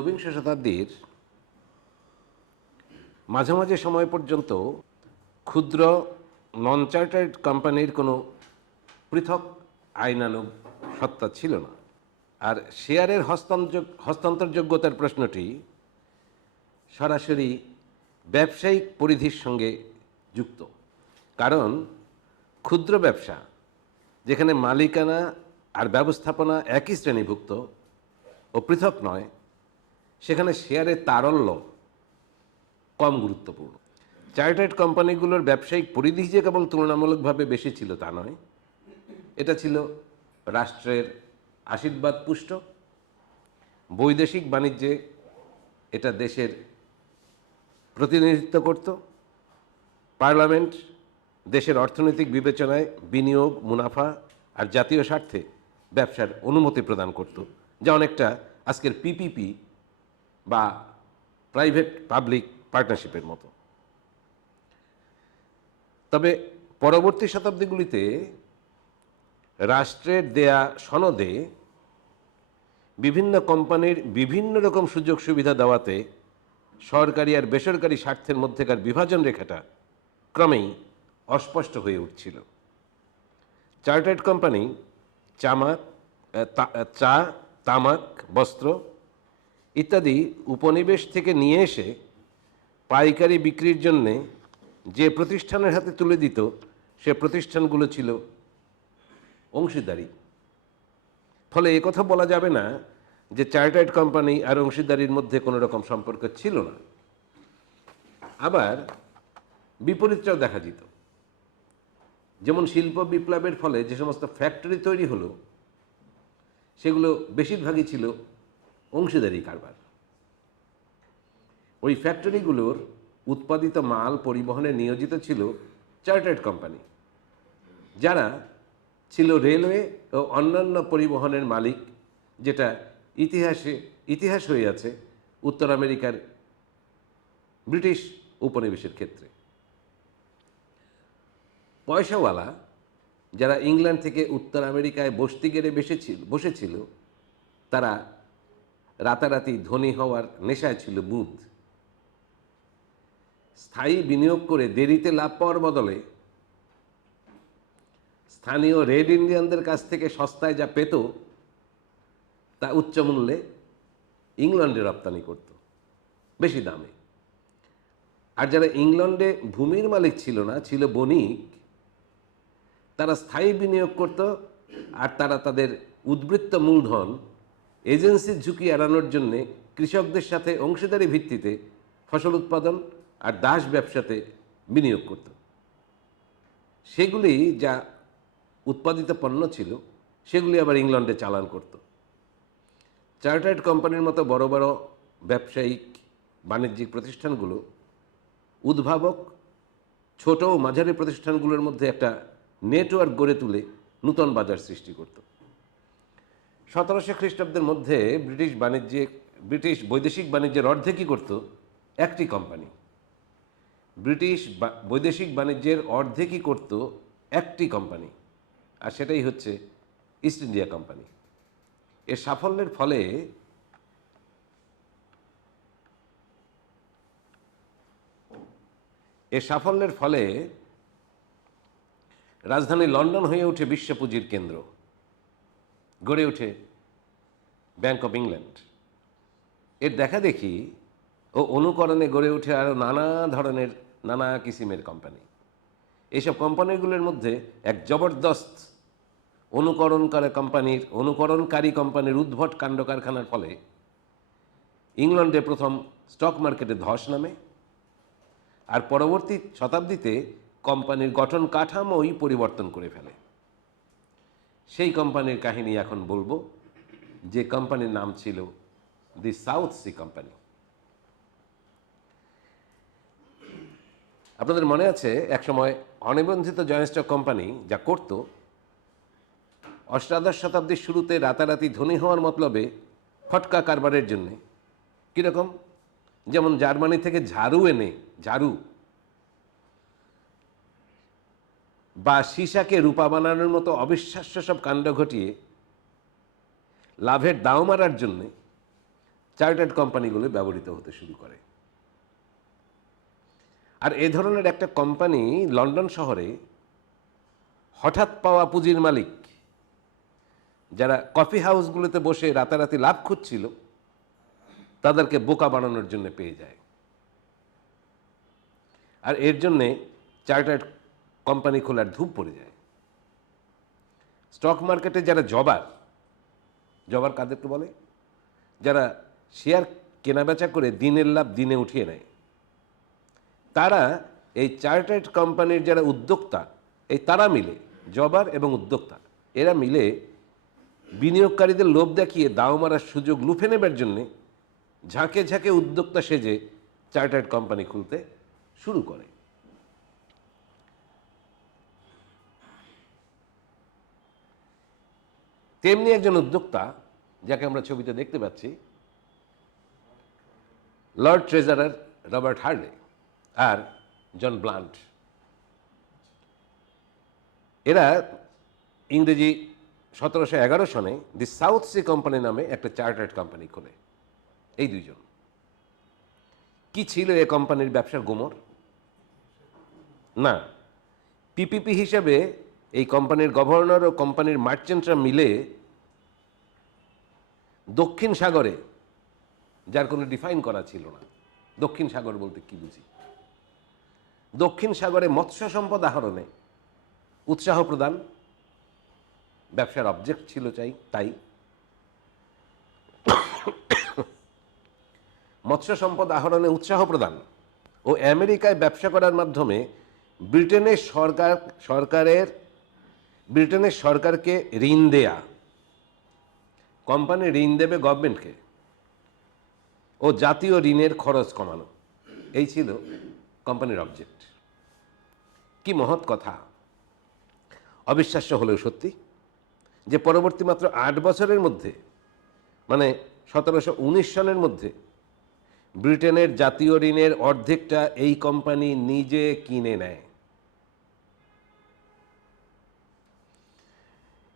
ঊনবিংশ শতাব্দীর মাঝামাঝি সময় পর্যন্ত ক্ষুদ্র নন চার্টার্ড কোম্পানির কোনো পৃথক আইনানুগ সত্তা ছিল না। আর শেয়ারের হস্তান্তরযোগ্যতার প্রশ্নটি সরাসরি ব্যবসায়িক পরিধির সঙ্গে যুক্ত। কারণ ক্ষুদ্র ব্যবসা, যেখানে মালিকানা আর ব্যবস্থাপনা একই শ্রেণীভুক্ত ও পৃথক নয়, সেখানে শেয়ারের তারল্য কম গুরুত্বপূর্ণ। চার্টার্ড কোম্পানিগুলোর ব্যবসায়িক পরিধি যে কেবল তুলনামূলকভাবে বেশি ছিল তা নয়, এটা ছিল রাষ্ট্রের আশীর্বাদ পুষ্ট। বৈদেশিক বাণিজ্যে এটা দেশের প্রতিনিধিত্ব করত। পার্লামেন্ট দেশের অর্থনৈতিক বিবেচনায় বিনিয়োগ, মুনাফা আর জাতীয় স্বার্থে ব্যবসার অনুমতি প্রদান করত, যা অনেকটা আজকের পিপিপি বা প্রাইভেট পাবলিক পার্টনারশিপের মতো। তবে পরবর্তী শতাব্দীগুলিতে রাষ্ট্রের দেয়া সনদে বিভিন্ন কোম্পানির বিভিন্ন রকম সুযোগ সুবিধা দেওয়াতে সরকারি আর বেসরকারি স্বার্থের মধ্যেকার বিভাজন রেখাটা ক্রমেই অস্পষ্ট হয়ে উঠছিল। চার্টার্ড কোম্পানি চা, তামাক, বস্ত্র ইত্যাদি উপনিবেশ থেকে নিয়ে এসে পাইকারি বিক্রির জন্যে যে প্রতিষ্ঠানের হাতে তুলে দিত, সে প্রতিষ্ঠানগুলো ছিল অংশীদারি। ফলে একথা বলা যাবে না যে চার্টার্ড কোম্পানি আর অংশীদারির মধ্যে কোনো রকম সম্পর্ক ছিল না। আবার বিপরীতটাও দেখা যেত। যেমন শিল্প বিপ্লবের ফলে যে সমস্ত ফ্যাক্টরি তৈরি হলো, সেগুলো বেশিরভাগই ছিল অংশীদারি কারবার। ওই ফ্যাক্টরিগুলোর উৎপাদিত মাল পরিবহনে নিয়োজিত ছিল চার্টার্ড কোম্পানি, যারা ছিল রেলওয়ে ও অন্যান্য পরিবহনের মালিক, যেটা ইতিহাস হয়ে আছে উত্তর আমেরিকার ব্রিটিশ উপনিবেশের ক্ষেত্রে। পয়সাওয়ালা যারা ইংল্যান্ড থেকে উত্তর আমেরিকায় বসতি গেড়ে বসেছিল, তারা রাতারাতি ধনী হওয়ার নেশায় ছিল বুঁদ। স্থায়ী বিনিয়োগ করে দেরিতে লাভ পাওয়ার বদলে স্থানীয় রেড ইন্ডিয়ানদের কাছ থেকে সস্তায় যা পেত, তা উচ্চ মূল্যে ইংল্যান্ডে রপ্তানি করত বেশি দামে। আর যারা ইংল্যান্ডে ভূমির মালিক ছিল না, ছিল বণিক, তারা স্থায়ী বিনিয়োগ করত। আর তারা তাদের উদ্বৃত্ত মূলধন এজেন্সির ঝুঁকি এড়ানোর জন্যে কৃষকদের সাথে অংশীদারি ভিত্তিতে ফসল উৎপাদন আর দাস ব্যবসাতে বিনিয়োগ করত। সেগুলি যা উৎপাদিত পণ্য ছিল, সেগুলি আবার ইংল্যান্ডে চালান করত। চার্টার্ড কোম্পানির মতো বড় বড় ব্যবসায়িক বাণিজ্যিক প্রতিষ্ঠানগুলো উদ্ভাবক ছোট ও মাঝারি প্রতিষ্ঠানগুলোর মধ্যে একটা নেটওয়ার্ক গড়ে তুলে নূতন বাজার সৃষ্টি করত। 1700 খ্রিস্টাব্দের মধ্যে ব্রিটিশ বৈদেশিক বাণিজ্যের অর্ধেকই করত একটি কোম্পানি। ব্রিটিশ বৈদেশিক বাণিজ্যের অর্ধেকই করত একটি কোম্পানি, আর সেটাই হচ্ছে ইস্ট ইন্ডিয়া কোম্পানি। এর সাফল্যের ফলে রাজধানী লন্ডন হয়ে ওঠে বিশ্ব পুঁজির কেন্দ্র, গড়ে ওঠে ব্যাংক অফ ইংল্যান্ড। এর দেখাদেখি ও অনুকরণে গড়ে ওঠে আরও নানা কিসিমের কোম্পানি। এইসব কোম্পানিগুলোর মধ্যে এক জবরদস্ত অনুকরণকারী কোম্পানির উদ্ভট কাণ্ড কারখানার ফলে ইংল্যান্ডে প্রথম স্টক মার্কেটে ধস নামে। আর পরবর্তী শতাব্দীতে কোম্পানির গঠন কাঠামোই পরিবর্তন করে ফেলে। সেই কোম্পানির কাহিনী এখন বলবো, যে কোম্পানির নাম ছিল দি সাউথ সি কোম্পানি। আপনাদের মনে আছে একসময় অনিবন্ধিত জয়েন্ট স্টক কোম্পানি যা করত, অষ্টাদশ শতাব্দীর শুরুতে রাতারাতি ধনী হওয়ার মতলবে ফটকা কারবারের জন্যে কীরকম, যেমন জার্মানি থেকে ঝাড়ু বা সীসাকে রূপা বানানোর মতো অবিশ্বাস্য সব কাণ্ড ঘটিয়ে লাভের দাও মারার জন্যে চার্টার্ড কোম্পানিগুলো ব্যবহৃত হতে শুরু করে। আর এ ধরনের একটা কোম্পানি লন্ডন শহরে হঠাৎ পাওয়া পুঁজির মালিক যারা কফি হাউসগুলোতে বসে রাতারাতি লাভ খুঁজছিল তাদেরকে বোকা বানানোর জন্য পেয়ে যায়। আর এর জন্যে চার্টার্ড কোম্পানি খোলার ধূপ পড়ে যায়। স্টক মার্কেটে যারা জবার কাদেরকে বলে? যারা শেয়ার কেনাবেচা করে দিনের লাভ দিনে উঠিয়ে নেয়। তারা এই চার্টার্ড কোম্পানির যারা উদ্যোক্তা, তারা মিলে, জবার এবং উদ্যোক্তা, এরা মিলে বিনিয়োগকারীদের লোভ দেখিয়ে দাও মারার সুযোগ লুফে নেবার জন্যে ঝাঁকে ঝাঁকে উদ্যোক্তা সেজে চার্টার্ড কোম্পানি খুলতে শুরু করে। তেমনি একজন উদ্যোক্তা যাকে আমরা ছবিতে দেখতে পাচ্ছি, লর্ড ট্রেজারার রবার্ট হার্লে আর জন ব্লান্ট। এরা ইংরেজি 1711 সনে দি সাউথ সি কোম্পানি নামে একটা চার্টার্ড কোম্পানি খোলে। এই দুইজন। কি ছিল এ কোম্পানির ব্যবসার গোমর? না, পিপিপি হিসেবে এই কোম্পানির গভর্নর ও কোম্পানির মার্চেন্টরা মিলে দক্ষিণ সাগরে, যার কোনো ডিফাইন করা ছিল না, দক্ষিণ সাগর বলতে কি বুঝি, দক্ষিণ সাগরে মৎস্য সম্পদ আহরণে উৎসাহ প্রদান ব্যবসার অবজেক্ট ছিল। তাই মৎস্য সম্পদ আহরণে উৎসাহ প্রদান ও আমেরিকায় ব্যবসা করার মাধ্যমে ব্রিটেনের সরকারকে ঋণ দেয়া। কোম্পানি ঋণ দেবে গভর্নমেন্টকে ও জাতীয় ঋণের খরচ কমানো, এই ছিল কোম্পানির অবজেক্ট। কি মহৎ কথা! অবিশ্বাস্য হলেও সত্যি যে পরবর্তী মাত্র 8 বছরের মধ্যে, মানে 1719 সনের মধ্যে, ব্রিটেনের জাতীয় ঋণের অর্ধেকটা এই কোম্পানি নিজে কিনে নেয়।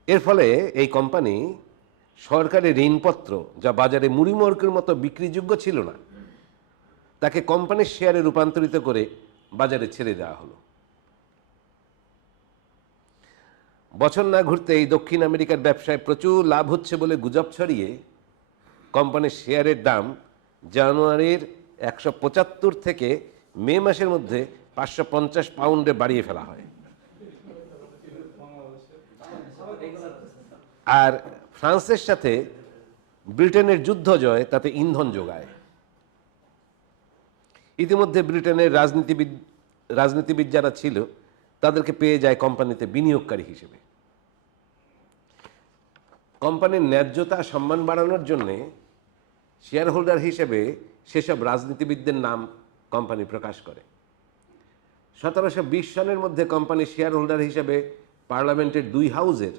এর ফলে এই কোম্পানি সরকারি ঋণপত্র, যা বাজারে মুড়িমুড়কির মতো বিক্রিযোগ্য ছিল না, তাকে কোম্পানির শেয়ারে রূপান্তরিত করে বাজারে ছেড়ে দেওয়া হলো। বছর না ঘুরতে এই দক্ষিণ আমেরিকার ব্যবসায় প্রচুর লাভ হচ্ছে বলে গুজব ছড়িয়ে কোম্পানির শেয়ারের দাম জানুয়ারির 175 থেকে মে মাসের মধ্যে 550 পাউন্ডে বাড়িয়ে ফেলা হয়। আর ফ্রান্সের সাথে ব্রিটেনের যুদ্ধ জয় তাতে ইন্ধন যোগায়। ইতিমধ্যে ব্রিটেনের রাজনীতিবিদ যারা ছিল তাদেরকে পেয়ে যায় কোম্পানিতে বিনিয়োগকারী হিসেবে। কোম্পানির ন্যায্যতা সম্মান বাড়ানোর জন্যে শেয়ার হোল্ডার হিসেবে সেসব রাজনীতিবিদদের নাম কোম্পানি প্রকাশ করে। 1720 সনের মধ্যে কোম্পানি শেয়ার হোল্ডার হিসেবে পার্লামেন্টের 2 হাউজের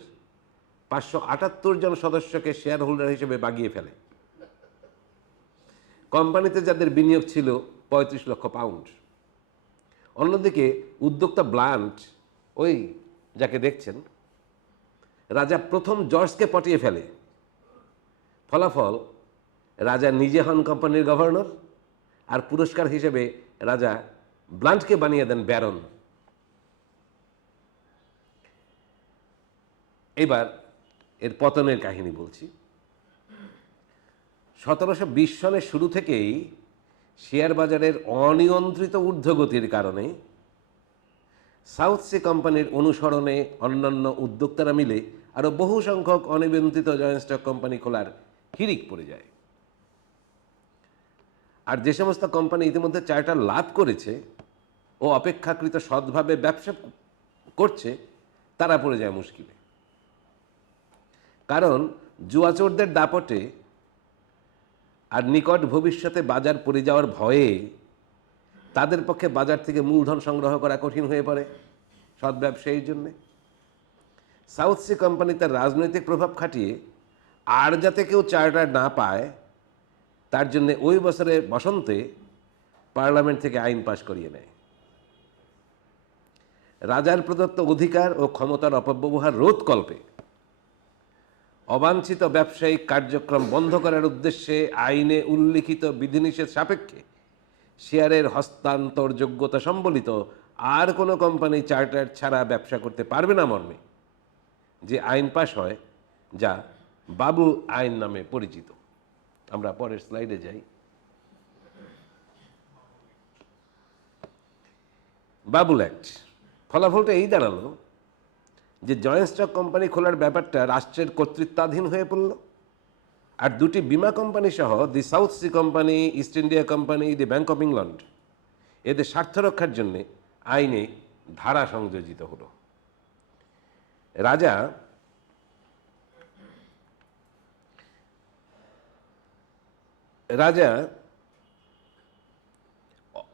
578 জন সদস্যকে শেয়ার হোল্ডার হিসেবে বাগিয়ে ফেলে। কোম্পানিতে যাদের বিনিয়োগ ছিল 35 লক্ষ পাউন্ড। অন্যদিকে উদ্যোক্তা ব্লান্ট, ওই যাকে দেখছেন, রাজা প্রথম জর্জকে পটিয়ে ফেলে। ফলাফল, রাজা নিজে হন কোম্পানির গভর্নর, আর পুরস্কার হিসেবে রাজা ব্লান্টকে বানিয়ে দেন ব্যারন। এবার এর পতনের কাহিনী বলছি। 1720 সনের শুরু থেকেই শেয়ার বাজারের অনিয়ন্ত্রিত ঊর্ধ্বগতির কারণে সাউথ সি কোম্পানির অনুসরণে অন্যান্য উদ্যোক্তারা মিলে আরও বহু সংখ্যক অনিয়ন্ত্রিত জয়েন্ট স্টক কোম্পানি খোলার হিড়িক পড়ে যায়। আর যে সমস্ত কোম্পানি ইতিমধ্যে চার্টার লাভ করেছে ও অপেক্ষাকৃত সৎভাবে ব্যবসা করছে, তারা পড়ে যায় মুশকিলে। কারণ জুয়াচোরদের দাপটে আর নিকট ভবিষ্যতে বাজার পড়ে যাওয়ার ভয়ে তাদের পক্ষে বাজার থেকে মূলধন সংগ্রহ করা কঠিন হয়ে পড়ে সৎ ব্যবসায়ীর জন্যে। সাউথ সি কোম্পানি তার রাজনৈতিক প্রভাব খাটিয়ে আর যাতে কেউ চার্টার না পায় তার জন্য ওই বছরের বসন্তে পার্লামেন্ট থেকে আইন পাশ করিয়ে নেয়। রাজার প্রদত্ত অধিকার ও ক্ষমতার অপব্যবহার রোধকল্পে অবাঞ্ছিত ব্যবসায়িক কার্যক্রম বন্ধ করার উদ্দেশ্যে আইনে উল্লিখিত বিধিনিষেধ সাপেক্ষে শেয়ারের হস্তান্তর যোগ্যতা সম্বলিত আর কোনো কোম্পানি চার্টার ছাড়া ব্যবসা করতে পারবে না মর্মে যে আইন পাশ হয়, যা বাবুল আইন নামে পরিচিত। আমরা পরের স্লাইডে যাই। বাবুল অ্যাক্ট ফলাফলটা এই দাঁড়ালো যে জয়েন্ট স্টক কোম্পানি খোলার ব্যাপারটা রাষ্ট্রের কর্তৃত্বাধীন হয়ে পড়ল, আর দুটি বিমা কোম্পানি সহ the South Sea Company, East India Company, the Bank of England এদের স্বার্থ রক্ষার জন্যে আইনে ধারা সংযোজিত হলো। রাজা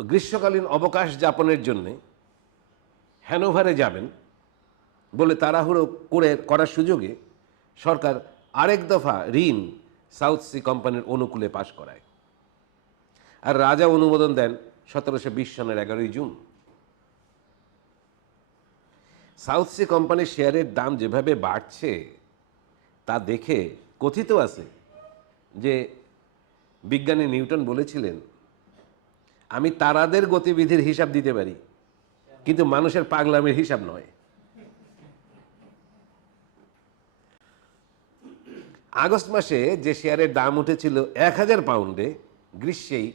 গ্রীষ্মকালীন অবকাশ যাপনের জন্যে হ্যানোভারে যাবেন বলে তাড়াহুড়ো করার সুযোগে সরকার আরেক দফা ঋণ সাউথ সি কোম্পানির অনুকূলে পাশ করায়, আর রাজা অনুমোদন দেন 1720 সনের 11 জুন। সাউথ সি কোম্পানির শেয়ারের দাম যেভাবে বাড়ছে তা দেখে কথিত আছে যে বিজ্ঞানী নিউটন বলেছিলেন, আমি তারাদের গতিবিধির হিসাব দিতে পারি কিন্তু মানুষের পাগলামির হিসাব নয়। আগস্ট মাসে যে শেয়ারের দাম উঠেছিল 1000 পাউন্ডে, গ্রীষ্মেই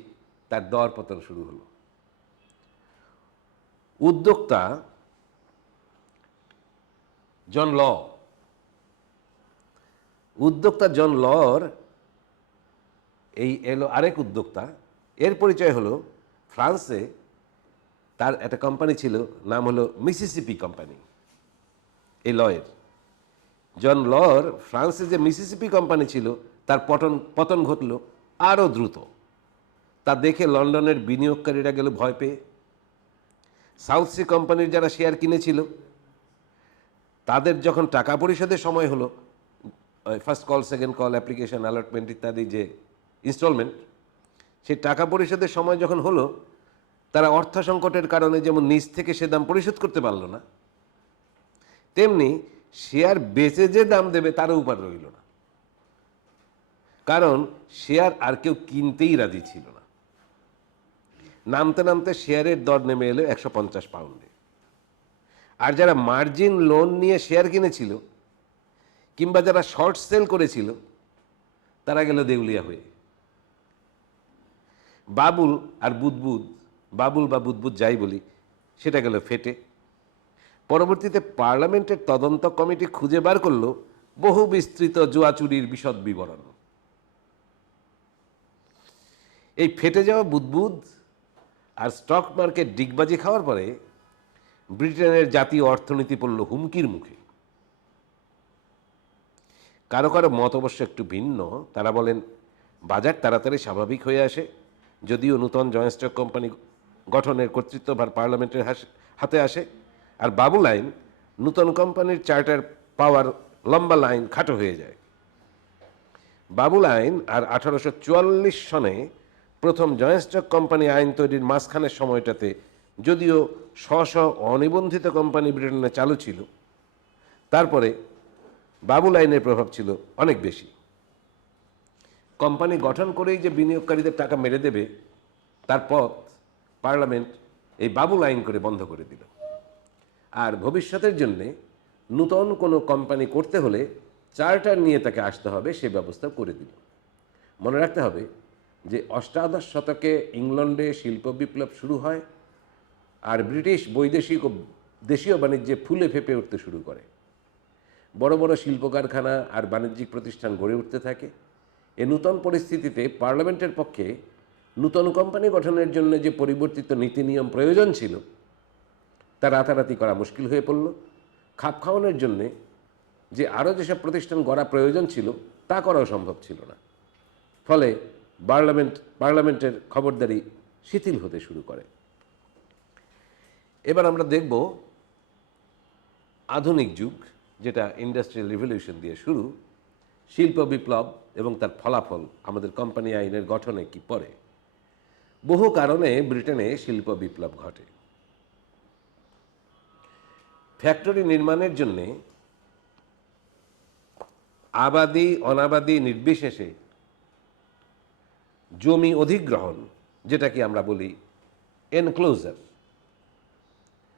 তার দর পতন শুরু হলো। উদ্যোক্তা জন লর এই এলো আরেক উদ্যোক্তা। এর পরিচয় হলো ফ্রান্সে তার একটা কোম্পানি ছিল, নাম হলো মিসিসিপি কোম্পানি। এই লয়ের জন লর ফ্রান্সে যে মিসিসিপি কোম্পানি ছিল তার পতন ঘটল আরও দ্রুত। তা দেখে লন্ডনের বিনিয়োগকারীরা গেল ভয় পেয়ে। সাউথ সি কোম্পানির যারা শেয়ার কিনেছিল তাদের যখন টাকা পরিশোধের সময় হলো, first call, second call, application, allotment ইত্যাদি যে ইনস্টলমেন্ট, সেই টাকা পরিশোধের সময় যখন হলো, তারা অর্থ সংকটের কারণে যেমন নিজ থেকে সে দাম পরিশোধ করতে পারল না, তেমনি শেয়ার বেচে যে দাম দেবে তারও উপায় রইল না, কারণ শেয়ার আর কেউ কিনতেই রাজি ছিল না। নামতে নামতে শেয়ারের দর নেমে এলো 150 পাউন্ডে। আর যারা মার্জিন লোন নিয়ে শেয়ার কিনেছিল কিংবা যারা শর্ট সেল করেছিল তারা গেল দেউলিয়া হয়ে। বাবুল বা বুদবুদ যাই বলি, সেটা গেল ফেটে। পরবর্তীতে পার্লামেন্টের তদন্ত কমিটি খুঁজে বার করল বহু বিস্তৃত জুয়াচুরির বিশদ বিবরণ। এই ফেটে যাওয়া বুদবুদ আর স্টক মার্কেট ডিগবাজি খাওয়ার পরে ব্রিটেনের জাতীয় অর্থনীতি পড়ল হুমকির মুখে। কারো কারো মত অবশ্য একটু ভিন্ন। তারা বলেন বাজার তাড়াতাড়ি স্বাভাবিক হয়ে আসে যদিও নূতন জয়েন্ট স্টক কোম্পানি গঠনের কর্তৃত্বভার পার্লামেন্টের হাতে আসে, আর বাবুল আইন নূতন কোম্পানির চার্টার পাওয়ার লম্বা লাইন খাটো হয়ে যায়। বাবুল আইন আর 1844 সনে প্রথম জয়েন্ট স্টক কোম্পানি আইন তৈরির মাঝখানের সময়টাতে যদিও অনিবন্ধিত কোম্পানি ব্রিটেনে চালু ছিল, তারপরে বাবুল আইনের প্রভাব ছিল অনেক বেশি। কোম্পানি গঠন করেই যে বিনিয়োগকারীদের টাকা মেরে দেবে তার পথ পার্লামেন্ট এই বাবুল আইন করে বন্ধ করে দিল। আর ভবিষ্যতের জন্যে নূতন কোনো কোম্পানি করতে হলে চার্টার নিয়ে তাকে আসতে হবে, সে ব্যবস্থা করে দিল। মনে রাখতে হবে যে অষ্টাদশ শতকে ইংল্যান্ডে শিল্প বিপ্লব শুরু হয় আর ব্রিটিশ বৈদেশিক ও দেশীয় বাণিজ্যে ফুলে ফেঁপে উঠতে শুরু করে। বড় বড় শিল্প কারখানা আর বাণিজ্যিক প্রতিষ্ঠান গড়ে উঠতে থাকে। এ নূতন পরিস্থিতিতে পার্লামেন্টের পক্ষে নূতন কোম্পানি গঠনের জন্য যে পরিবর্তিত নীতি নিয়ম প্রয়োজন ছিল তা রাতারাতি করা মুশকিল হয়ে পড়ল। খাপ খাওয়ানোর জন্যে যে আরও যেসব প্রতিষ্ঠান গড়া প্রয়োজন ছিল তা করাও সম্ভব ছিল না। ফলে পার্লামেন্টের খবরদারি শিথিল হতে শুরু করে। এবার আমরা দেখব আধুনিক যুগ, যেটা ইন্ডাস্ট্রিয়াল রিভলিউশন দিয়ে শুরু, শিল্প বিপ্লব এবং তার ফলাফল আমাদের কোম্পানি আইনের গঠনে কি পড়ে। বহু কারণে ব্রিটেনে শিল্প বিপ্লব ঘটে। ফ্যাক্টরি নির্মাণের জন্যে আবাদি অনাবাদি নির্বিশেষে জমি অধিগ্রহণ, যেটাকে আমরা বলি এনক্লোজার,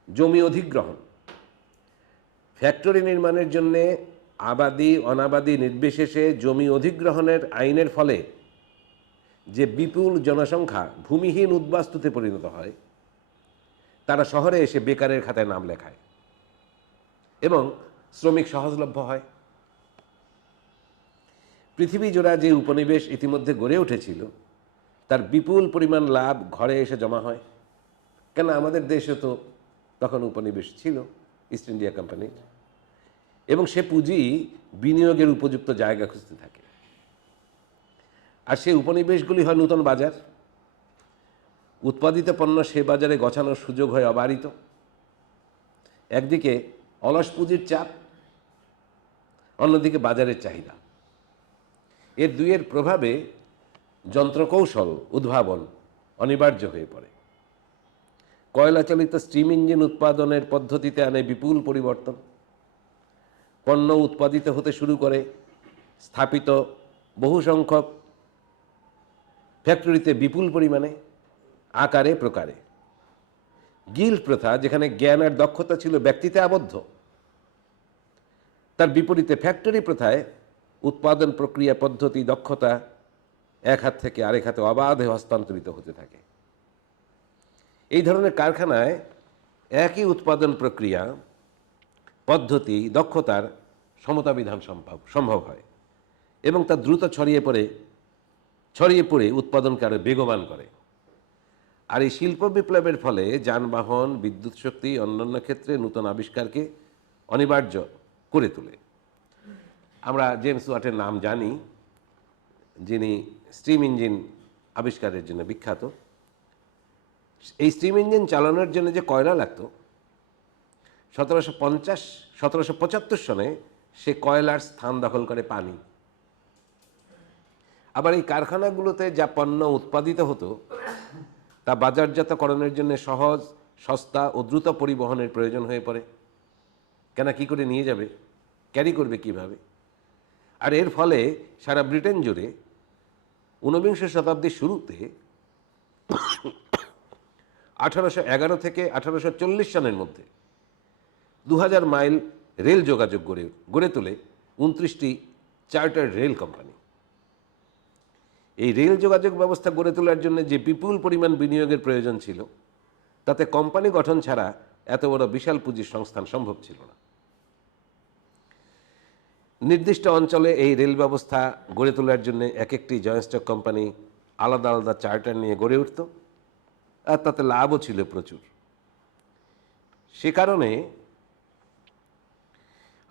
জমি অধিগ্রহণ, ফ্যাক্টরি নির্মাণের জন্যে আবাদি অনাবাদি নির্বিশেষে জমি অধিগ্রহণের আইনের ফলে যে বিপুল জনসংখ্যা ভূমিহীন উদ্বাস্তুতে পরিণত হয়, তারা শহরে এসে বেকারের খাতায় নাম লেখায় এবং শ্রমিক সহজলভ্য হয়। পৃথিবী জোড়া যে উপনিবেশ ইতিমধ্যে গড়ে উঠেছিল, তার বিপুল পরিমাণ লাভ ঘরে এসে জমা হয়। কেন, আমাদের দেশে তো তখন উপনিবেশ ছিল ইস্ট ইন্ডিয়া কোম্পানির, এবং সে পুঁজি বিনিয়োগের উপযুক্ত জায়গা খুঁজতে থাকে। আর সেই উপনিবেশগুলি হয় নূতন বাজার। উৎপাদিত পণ্য সে বাজারে গছানোর সুযোগ হয় অবারিত। একদিকে অলস পুঁজির চাপ, অন্যদিকে বাজারের চাহিদা। এর দুইয়ের প্রভাবে যন্ত্রকৌশল উদ্ভাবন অনিবার্য হয়ে পড়ে। কয়লা চালিত স্টিম ইঞ্জিন উৎপাদনের পদ্ধতিতে আনে বিপুল পরিবর্তন। পণ্য উৎপাদিত হতে শুরু করে, স্থাপিত বহু সংখ্যক ফ্যাক্টরিতে বিপুল পরিমাণে, আকারে প্রকারে। গিল্ড প্রথা, যেখানে জ্ঞান আর দক্ষতা ছিল ব্যক্তিতে আবদ্ধ, তার বিপরীতে ফ্যাক্টরি প্রথায় উৎপাদন প্রক্রিয়া পদ্ধতি দক্ষতা এক হাত থেকে আরেক হাতে অবাধে হস্তান্তরিত হতে থাকে। এই ধরনের কারখানায় একই উৎপাদন প্রক্রিয়া পদ্ধতি দক্ষতার সমতাবিধান সম্ভব হয় এবং তা দ্রুত ছড়িয়ে পড়ে উৎপাদনকে আরও বেগবান করে। আর এই শিল্প বিপ্লবের ফলে যানবাহন, বিদ্যুৎ শক্তি, অন্যান্য ক্ষেত্রে নূতন আবিষ্কারকে অনিবার্য করে তোলে। আমরা জেমস ওয়াটের নাম জানি, যিনি স্টিম ইঞ্জিন আবিষ্কারের জন্য বিখ্যাত। এই স্টিম ইঞ্জিন চালানোর জন্য যে কয়লা লাগতো, 1775 সনে সে কয়লার স্থান দখল করে পানি। আবার এই কারখানাগুলোতে যা পণ্য উৎপাদিত হতো, তা বাজারজাতকরণের জন্য সহজ, সস্তা ও দ্রুত পরিবহনের প্রয়োজন হয়ে পড়ে। কেন, কি করে নিয়ে যাবে, ক্যারি করবে কিভাবে? আর এর ফলে সারা ব্রিটেন জুড়ে 19বিংশ শতাব্দীর শুরুতে 1811 থেকে 1840 সনের মধ্যে 2000 মাইল রেল যোগাযোগ গড়ে তোলে 29টি চার্টার্ড রেল কোম্পানি। এই রেল যোগাযোগ ব্যবস্থা গড়ে তোলার জন্য যে বিপুল পরিমাণ বিনিয়োগের প্রয়োজন ছিল, তাতে কোম্পানি গঠন ছাড়া এত বড় বিশাল পুঁজির সংস্থান সম্ভব ছিল না। নির্দিষ্ট অঞ্চলে এই রেল ব্যবস্থা গড়ে তোলার জন্য এক একটি জয়েন্ট স্টক কোম্পানি আলাদা আলাদা চার্টার নিয়ে গড়ে উঠত, আর তাতে লাভও ছিল প্রচুর। সে কারণে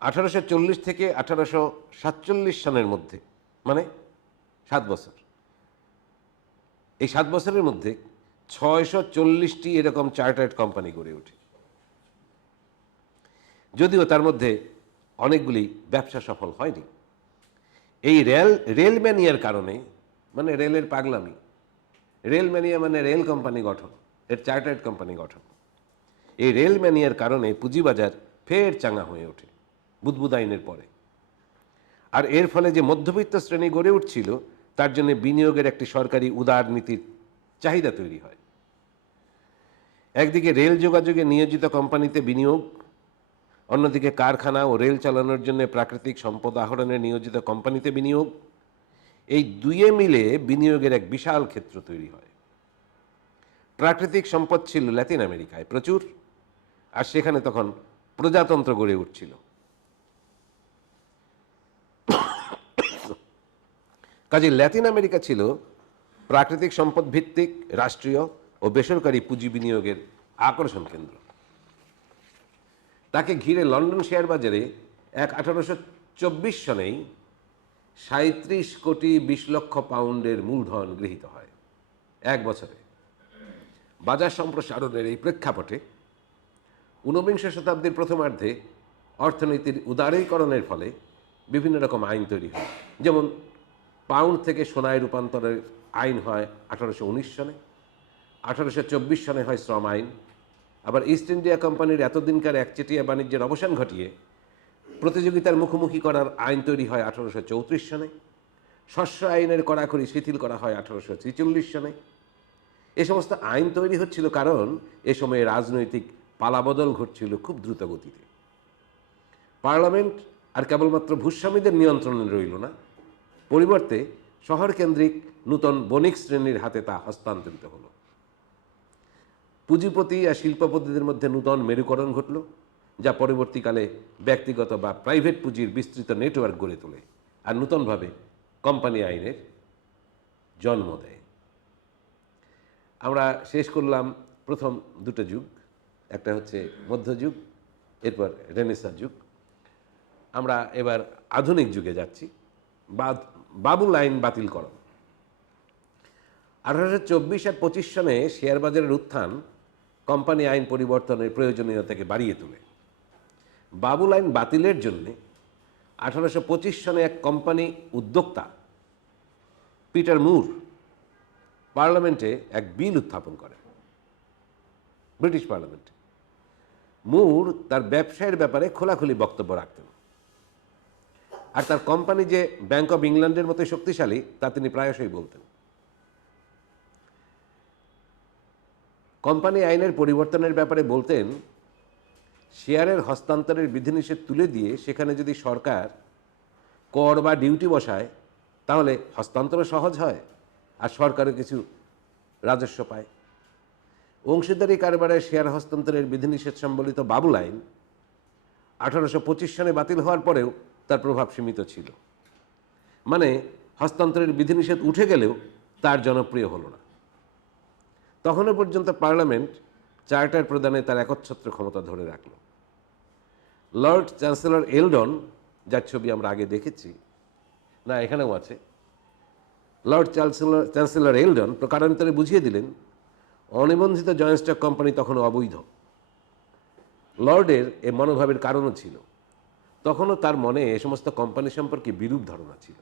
1840 থেকে 1847 সনের মধ্যে, মানে 7 বছর, এই 7 বছরের মধ্যে 640টি এরকম চার্টার্ড কোম্পানি গড়ে ওঠে। যদিও তার মধ্যে অনেকগুলি ব্যবসা সফল হয়নি। এই রেল ম্যানিয়ার কারণে, মানে রেলের পাগলামি, রেল ম্যানিয়া মানে রেল কোম্পানি গঠন, এর চার্টার্ড কোম্পানি গঠন, এই রেল ম্যানিয়ার কারণে পুঁজিবাজার ফের চাঙ্গা হয়ে ওঠে বুদবুদ আইনের পরে। আর এর ফলে যে মধ্যবিত্ত শ্রেণী গড়ে উঠছিল, তার জন্য বিনিয়োগের একটি সরকারি উদার নীতির চাহিদা তৈরি হয়। একদিকে রেল যোগাযোগে নিয়োজিত কোম্পানিতে বিনিয়োগ, অন্যদিকে কারখানা ও রেল চালানোর জন্য প্রাকৃতিক সম্পদ আহরণে নিয়োজিত কোম্পানিতে বিনিয়োগ। এই দুইয়ে মিলে বিনিয়োগের এক বিশাল ক্ষেত্র তৈরি হয়। প্রাকৃতিক সম্পদ ছিল ল্যাতিন আমেরিকায় প্রচুর, আর সেখানে তখন প্রজাতন্ত্র গড়ে উঠছিল। কাজে ল্যাতিন আমেরিকা ছিল প্রাকৃতিক সম্পদ ভিত্তিক রাষ্ট্রীয় ও বেসরকারি পুঁজি বিনিয়োগের আকর্ষণ কেন্দ্র। তাকে ঘিরে লন্ডন শেয়ার বাজারে 1824 সনেই 37 কোটি 20 লক্ষ পাউন্ডের মূলধন গৃহীত হয় এক বছরে। বাজার সম্প্রসারণের এই প্রেক্ষাপটে 19বিংশ শতাব্দীর প্রথমার্ধে অর্থনীতির উদারীকরণের ফলে বিভিন্ন রকম আইন তৈরি হয়। যেমন পাউন্ড থেকে সোনায় রূপান্তরের আইন হয় 1819 সনে, 1824 সনে হয় শ্রম আইন। আবার ইস্ট ইন্ডিয়া কোম্পানির এতদিনকার একচেটিয়া বাণিজ্যের অবসান ঘটিয়ে প্রতিযোগিতার মুখোমুখি করার আইন তৈরি হয় 1834 সনে। শস্য আইনের কড়াকড়ি শিথিল করা হয় 1846 সনে। এ সমস্ত আইন তৈরি হচ্ছিল কারণ এ সময়ে রাজনৈতিক পালাবদল ঘটছিল খুব দ্রুত গতিতে। পার্লামেন্ট আর কেবলমাত্র ভূস্বামীদের নিয়ন্ত্রণে রইল না, পরিবর্তে শহর কেন্দ্রিক নূতন বণিক শ্রেণীর হাতে তা হস্তান্তরিত হলো। পুঁজিপতি আর শিল্পপতিদের মধ্যে নূতন মেরুকরণ ঘটল, যা পরবর্তীকালে ব্যক্তিগত বা প্রাইভেট পুঁজির বিস্তৃত নেটওয়ার্ক গড়ে তোলে আর নূতনভাবে কোম্পানি আইনের জন্ম দেয়। আমরা শেষ করলাম প্রথম দুটো যুগ, একটা হচ্ছে মধ্যযুগ, এরপর রেনেসাঁ যুগ। আমরা এবার আধুনিক যুগে যাচ্ছি। বাবুল আইন বাতিলকরণ। 1824 আর 25 সনে শেয়ার বাজারের উত্থান কোম্পানি আইন পরিবর্তনের প্রয়োজনীয়তাকে বাড়িয়ে তোলে। বাবুল আইন বাতিলের জন্য 1825 সনে এক কোম্পানি উদ্যোক্তা পিটার মুর পার্লামেন্টে এক বিল উত্থাপন করেন, ব্রিটিশ পার্লামেন্টে। মুর তার ব্যবসায়ের ব্যাপারে খোলাখুলি বক্তব্য রাখতেন, আর তার কোম্পানি যে ব্যাংক অব ইংল্যান্ডের মতো শক্তিশালী তা তিনি প্রায়শই বলতেন। কোম্পানি আইনের পরিবর্তনের ব্যাপারে বলতেন, শেয়ারের হস্তান্তরের বিধিনিষেধ তুলে দিয়ে সেখানে যদি সরকার কর বা ডিউটি বসায় তাহলে হস্তান্তর সহজ হয় আর সরকারও কিছু রাজস্ব পায়। অংশীদারি কারবারে শেয়ার হস্তান্তরের বিধিনিষেধ সম্বলিত বাবুল আইন 1825 সনে বাতিল হওয়ার পরেও তার প্রভাব সীমিত ছিল। মানে হস্তান্তরের বিধিনিষেধ উঠে গেলেও তার জনপ্রিয় হলো না। তখনও পর্যন্ত পার্লামেন্ট চার্টার প্রদানে তার একচ্ছত্র ক্ষমতা ধরে রাখল। লর্ড চ্যান্সেলর এলডন, যার ছবি আমরা আগে দেখেছি, না এখানেও আছে, লর্ড চ্যান্সেলর এলডন প্রকারান্তরে বুঝিয়ে দিলেন অনিবন্ধিত জয়েন্ট স্টক কোম্পানি তখনও অবৈধ। লর্ডের এ মনোভাবের কারণও ছিল, তখনও তার মনে এ সমস্ত কোম্পানি সম্পর্কে বিরূপ ধারণা ছিল।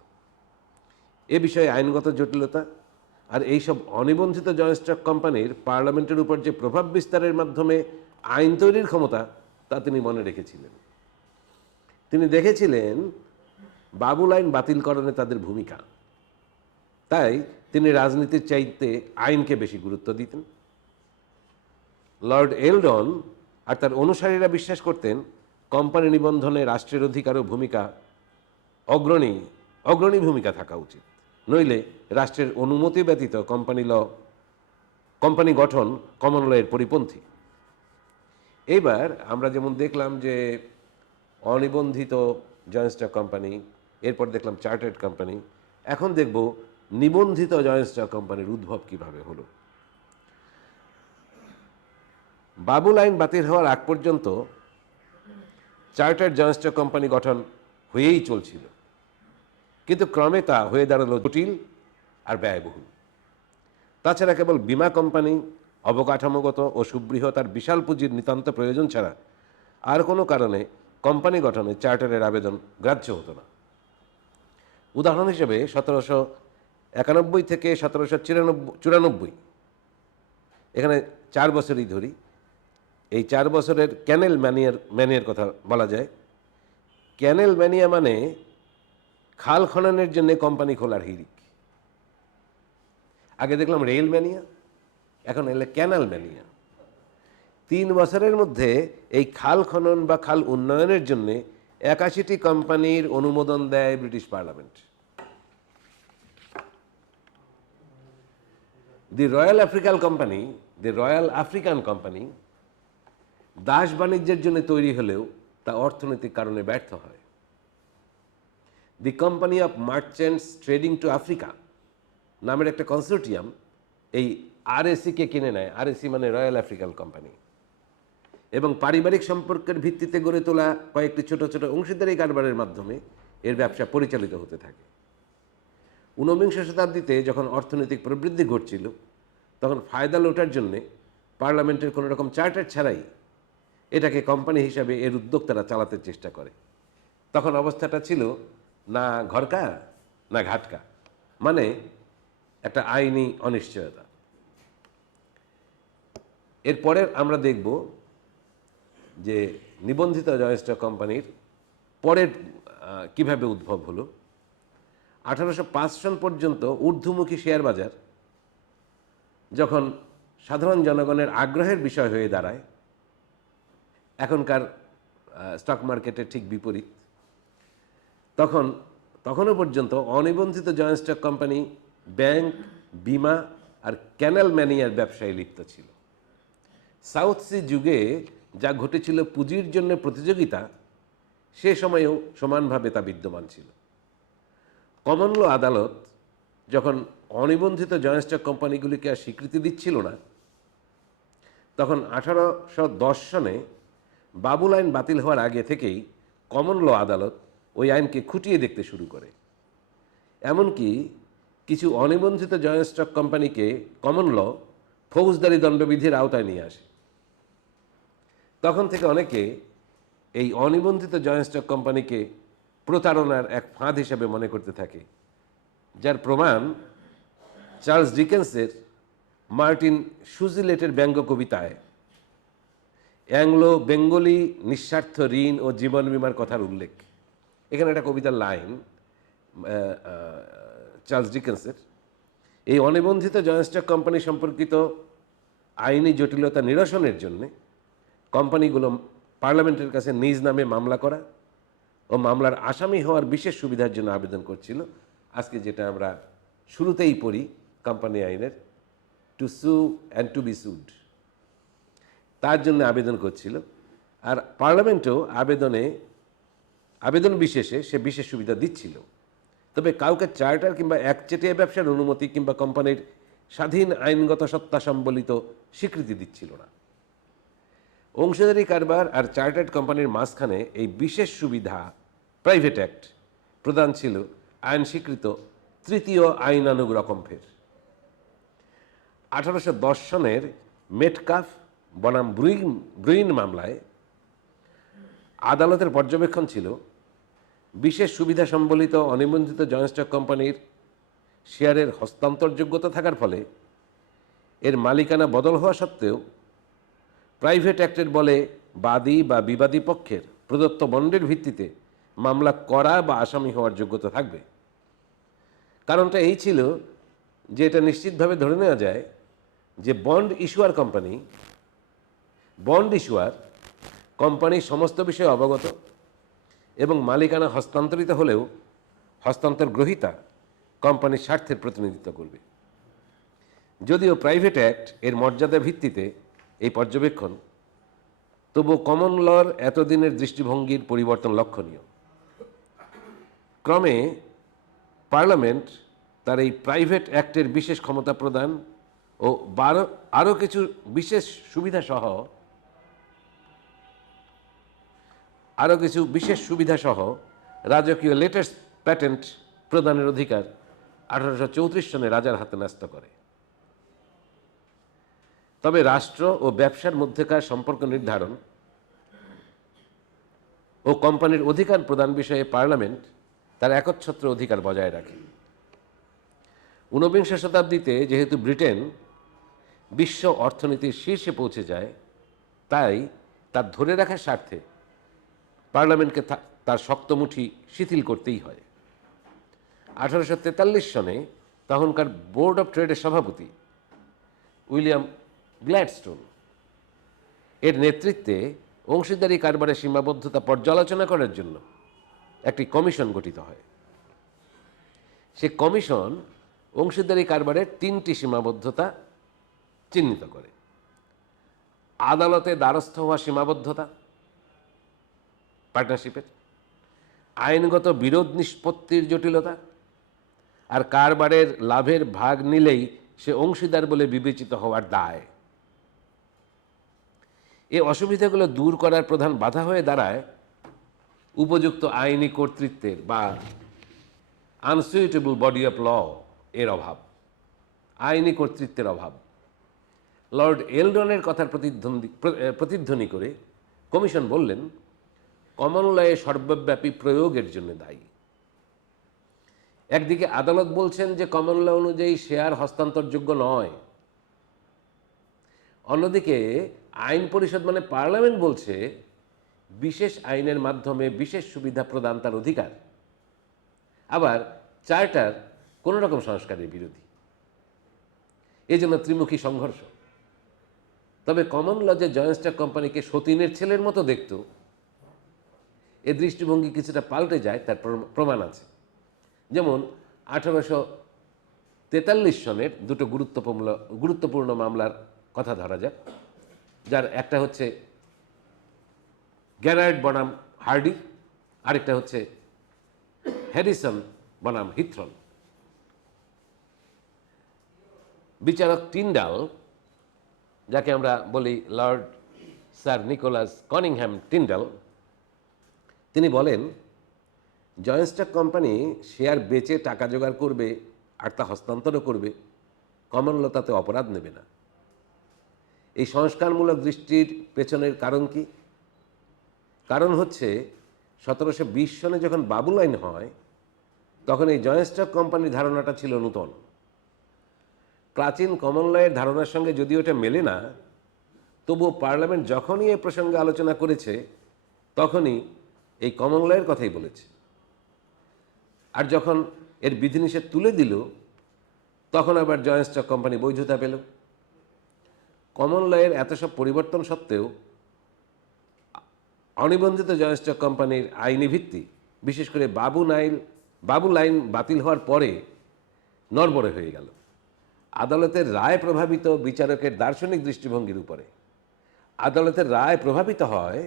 এ বিষয়ে আইনগত জটিলতা আর এইসব অনিবন্ধিত জয়েন্ট স্টক কোম্পানির পার্লামেন্টের উপর যে প্রভাব বিস্তারের মাধ্যমে আইন তৈরির ক্ষমতা তা তিনি মনে রেখেছিলেন। তিনি দেখেছিলেন বাবুল আইন বাতিলকরণে তাদের ভূমিকা, তাই তিনি রাজনীতির চাইতে আইনকে বেশি গুরুত্ব দিতেন। লর্ড এলডন আর তার অনুসারীরা বিশ্বাস করতেন কোম্পানি নিবন্ধনে রাষ্ট্রের অধিকার ও ভূমিকা অগ্রণী ভূমিকা থাকা উচিত, নইলে রাষ্ট্রের অনুমতি ব্যতীত কোম্পানি গঠন কমন লয়ের পরিপন্থী। এইবার আমরা যেমন দেখলাম যে অনিবন্ধিত জয়েন্ট স্টক কোম্পানি, এরপর দেখলাম চার্টার্ড কোম্পানি, এখন দেখব নিবন্ধিত জয়েন্ট স্টক কোম্পানির উদ্ভব কিভাবে হলো। বাবুল আইন বাতিল হওয়ার আগ পর্যন্ত চার্টার্ড জয়েন্ট স্টক কোম্পানি গঠন হয়েই চলছিল, কিন্তু ক্রমে তা হয়ে দাঁড়ালো জটিল আর ব্যয়বহুল। তাছাড়া কেবল বীমা কোম্পানি, অবকাঠামোগত ও সুবৃহৎ আর বিশাল পুঁজির নিতান্ত প্রয়োজন ছাড়া আর কোনো কারণে কোম্পানি গঠনে চার্টারের আবেদন গ্রাহ্য হতো না। উদাহরণ হিসেবে 1791 থেকে 1794, এখানে 4 বছরই ধরি, এই 4 বছরের ক্যানেল ম্যানিয়ার কথা বলা যায়। ক্যানেল ম্যানিয়া মানে খাল খননের জন্য কোম্পানি খোলার হিড়িক। আগে দেখলাম রেল ম্যানিয়া, এখন এলে ক্যানাল ম্যানিয়া। 3 বছরের মধ্যে এই খাল খনন বা খাল উন্নয়নের জন্য 81টি কোম্পানির অনুমোদন দেয় British parliament. The Royal African company দাস বাণিজ্যের জন্য তৈরি হলেও তা অর্থনৈতিক কারণে ব্যর্থ হয়। The company of merchants trading to Africa নামের একটা কনসোর্টিয়াম এই আরএসিকে কিনে নেয়। আরএসি মানে রয়্যাল আফ্রিকান কোম্পানি, এবং পারিবারিক সম্পর্কের ভিত্তিতে গড়ে তোলা কয়েকটি ছোট ছোট অংশীদারি কারবারের মাধ্যমে এর ব্যবসা পরিচালিত হতে থাকে। 19বিংশ শতাব্দীতে যখন অর্থনৈতিক প্রবৃদ্ধি ঘটছিল, তখন ফায়দা লোটার জন্যে পার্লামেন্টের কোনো রকম চার্টার ছাড়াই এটাকে কোম্পানি হিসাবে এর উদ্যোক্তারা চালাতে চেষ্টা করে। তখন অবস্থাটা ছিল না ঘরকা না ঘাটকা, মানে একটা আইনি অনিশ্চয়তা। এরপরে আমরা দেখব যে নিবন্ধিত জয়েন্ট স্টক কোম্পানির পরের কিভাবে উদ্ভব হলো, 1805 সন পর্যন্ত ঊর্ধ্বমুখী শেয়ার বাজার যখন সাধারণ জনগণের আগ্রহের বিষয় হয়ে দাঁড়ায়, এখনকার স্টক মার্কেটের ঠিক বিপরীত, তখনও পর্যন্ত অনিবন্ধিত জয়েন্ট স্টক কোম্পানি, ব্যাংক, বিমা আর ক্যানাল ম্যানিয়ার ব্যবসায় লিপ্ত ছিল। সাউথ সি যুগে যা ঘটেছিল পুঁজির জন্য প্রতিযোগিতা, সে সময়েও সমানভাবে তা বিদ্যমান ছিল। কমন ল আদালত যখন অনিবন্ধিত জয়েন্ট স্টক কোম্পানিগুলিকে আর স্বীকৃতি দিচ্ছিল না, তখন 1810 সনে বাবুল আইন বাতিল হওয়ার আগে থেকেই কমন ল আদালত ওই আইনকে খুঁটিয়ে দেখতে শুরু করে। এমনকি কিছু অনিবন্ধিত জয়েন্ট স্টক কোম্পানিকে কমন ল ফৌজদারি দণ্ডবিধির আওতায় নিয়ে আসে। তখন থেকে অনেকে এই অনিবন্ধিত জয়েন্ট স্টক কোম্পানিকে প্রতারণার এক ফাঁদ হিসেবে মনে করতে থাকে, যার প্রমাণ চার্লস ডিকেন্সের মার্টিন শুজিলেটের ব্যঙ্গ কবিতায় অ্যাংলো বেঙ্গলি নিঃস্বার্থ ঋণ ও জীবন বীমার কথার উল্লেখ। এখানে একটা কবিতার লাইন চার্লস ডিকেন্সের, এই অনিবন্ধিত জয়েন্ট স্টক কোম্পানি সম্পর্কিত আইনি জটিলতা নিরসনের জন্য কোম্পানিগুলো পার্লামেন্টের কাছে নিজ নামে মামলা করা ও মামলার আসামি হওয়ার বিশেষ সুবিধার জন্য আবেদন করছিল। আজকে যেটা আমরা শুরুতেই পড়ি কোম্পানি আইনের, টু সু অ্যান্ড টু বি সুড, তার জন্য আবেদন করছিল। আর পার্লামেন্টও আবেদন বিশেষে সে বিশেষ সুবিধা দিচ্ছিল। তবে কাউকে চার্টার কিংবা একচেটিয়া ব্যবসার অনুমতি কিংবা কোম্পানির স্বাধীন আইনগত সত্তা সম্বলিত স্বীকৃতি দিচ্ছিল না। অংশীদারি কারবার আর চার্টার্ড কোম্পানির মাঝখানে এই বিশেষ সুবিধা প্রাইভেট অ্যাক্ট প্রদান ছিল আইন স্বীকৃত তৃতীয় আইনানুগ রকমফের। 1810 সনের মেটকাফ বনাম ব্রুইন মামলায় আদালতের পর্যবেক্ষণ ছিল, বিশেষ সুবিধা সম্বলিত অনিবন্ধিত জয়েন্ট স্টক কোম্পানির শেয়ারের হস্তান্তরযোগ্যতা থাকার ফলে এর মালিকানা বদল হওয়া সত্ত্বেও প্রাইভেট অ্যাক্টের বলে বাদী বা বিবাদী পক্ষের প্রদত্ত বন্ডের ভিত্তিতে মামলা করা বা আসামি হওয়ার যোগ্যতা থাকবে। কারণটা এই ছিল যে এটা নিশ্চিতভাবে ধরে নেওয়া যায় যে বন্ড ইস্যুয়ার কোম্পানির সমস্ত বিষয়ে অবগত এবং মালিকানা হস্তান্তরিত হলেও হস্তান্তর গ্রহীতা কোম্পানির স্বার্থের প্রতিনিধিত্ব করবে। যদিও প্রাইভেট অ্যাক্ট এর মর্যাদা ভিত্তিতে এই পর্যবেক্ষণ, তবু কমন লর এতদিনের দৃষ্টিভঙ্গির পরিবর্তন লক্ষণীয়। ক্রমে পার্লামেন্ট তার এই প্রাইভেট অ্যাক্টের বিশেষ ক্ষমতা প্রদান ও আরও কিছু বিশেষ সুবিধা সহ রাজকীয় লেটেস্ট প্যাটেন্ট প্রদানের অধিকার 1834 সনে রাজার হাতে ন্যস্ত করে। তবে রাষ্ট্র ও ব্যবসার মধ্যেকার সম্পর্ক নির্ধারণ ও কোম্পানির অধিকার প্রদান বিষয়ে পার্লামেন্ট তার একচ্ছত্র অধিকার বজায় রাখে। 19বিংশ শতাব্দীতে যেহেতু ব্রিটেন বিশ্ব অর্থনীতির শীর্ষে পৌঁছে যায়, তাই তার ধরে রাখার স্বার্থে পার্লামেন্টকে তার শক্তমুঠি শিথিল করতেই হয়। 1843 সনে তখনকার বোর্ড অফ ট্রেডের সভাপতি উইলিয়াম গ্ল্যাডস্টোন এর নেতৃত্বে অংশীদারি কারবারের সীমাবদ্ধতা পর্যালোচনা করার জন্য একটি কমিশন গঠিত হয়। সে কমিশন অংশীদারি কারবারের 3টি সীমাবদ্ধতা চিহ্নিত করে: আদালতে দ্বারস্থ হওয়া সীমাবদ্ধতা পার্টনারশিপের, আইনগত বিরোধ নিষ্পত্তির জটিলতা, আর কারবারের লাভের ভাগ নিলেই সে অংশীদার বলে বিবেচিত হওয়ার দায়। এই অসুবিধাগুলো দূর করার প্রধান বাধা হয়ে দাঁড়ায় উপযুক্ত আইনি কর্তৃত্বের বা আনসুইটেবল বডি অফ ল এর অভাব, আইনি কর্তৃত্বের অভাব। লর্ড এলডনের কথার প্রতিধ্বনি করে কমিশন বললেন, কমন লয়ে সর্বব্যাপী প্রয়োগের জন্য দায়ী। একদিকে আদালত বলছেন যে কমন ল অনুযায়ী শেয়ার হস্তান্তরযোগ্য নয়, অন্যদিকে আইন পরিষদ মানে পার্লামেন্ট বলছে বিশেষ আইনের মাধ্যমে বিশেষ সুবিধা প্রদান তার অধিকার। আবার চার্টার কোনো রকম সংস্কারের বিরোধী। এই জন্য ত্রিমুখী সংঘর্ষ। তবে কমন ল যে জয়েন্ট স্টক কোম্পানিকে সতীনের ছেলের মতো দেখত, এ দৃষ্টিভঙ্গি কিছুটা পাল্টে যায় তার প্রমাণ আছে। যেমন 1843 সনের দুটো গুরুত্বপূর্ণ মামলার কথা ধরা যাক, যার একটা হচ্ছে গ্যারার্ড বনাম হার্ডি, আরেকটা হচ্ছে হ্যারিসন বনাম হিথ্রন। বিচারক টিন্ডাল, যাকে আমরা বলি লর্ড স্যার নিকোলাস কনিংহ্যাম টিন্ডাল, তিনি বলেন জয়েন্ট স্টক কোম্পানি শেয়ার বেচে টাকা জোগাড় করবে আর তা হস্তান্তরও করবে, কমন ল তাতে অপরাধ নেবে না। এই সংস্কারমূলক দৃষ্টির পেছনের কারণ কি? কারণ হচ্ছে 1720 সনে যখন বাবুল আইন হয় তখন এই জয়েন্ট স্টক কোম্পানির ধারণাটা ছিল নূতন। প্রাচীন কমন লয়ের ধারণার সঙ্গে যদিও এটা মেলে না, তবুও পার্লামেন্ট যখনই এ প্রসঙ্গে আলোচনা করেছে তখনই এই কমন লয়ের কথাই বলেছে। আর যখন এর বিধিনিষেধ তুলে দিল তখন আবার জয়েন্ট স্টক কোম্পানি বৈধতা পেল। কমন লয়ের এত সব পরিবর্তন সত্ত্বেও অনিবন্ধিত জয়েন্ট স্টক কোম্পানির আইনি ভিত্তি, বিশেষ করে বাবুল আইন বাতিল হওয়ার পরে নড়বড়ে হয়ে গেল আদালতের রায় প্রভাবিত বিচারকের দার্শনিক দৃষ্টিভঙ্গির উপরে। আদালতের রায় প্রভাবিত হয়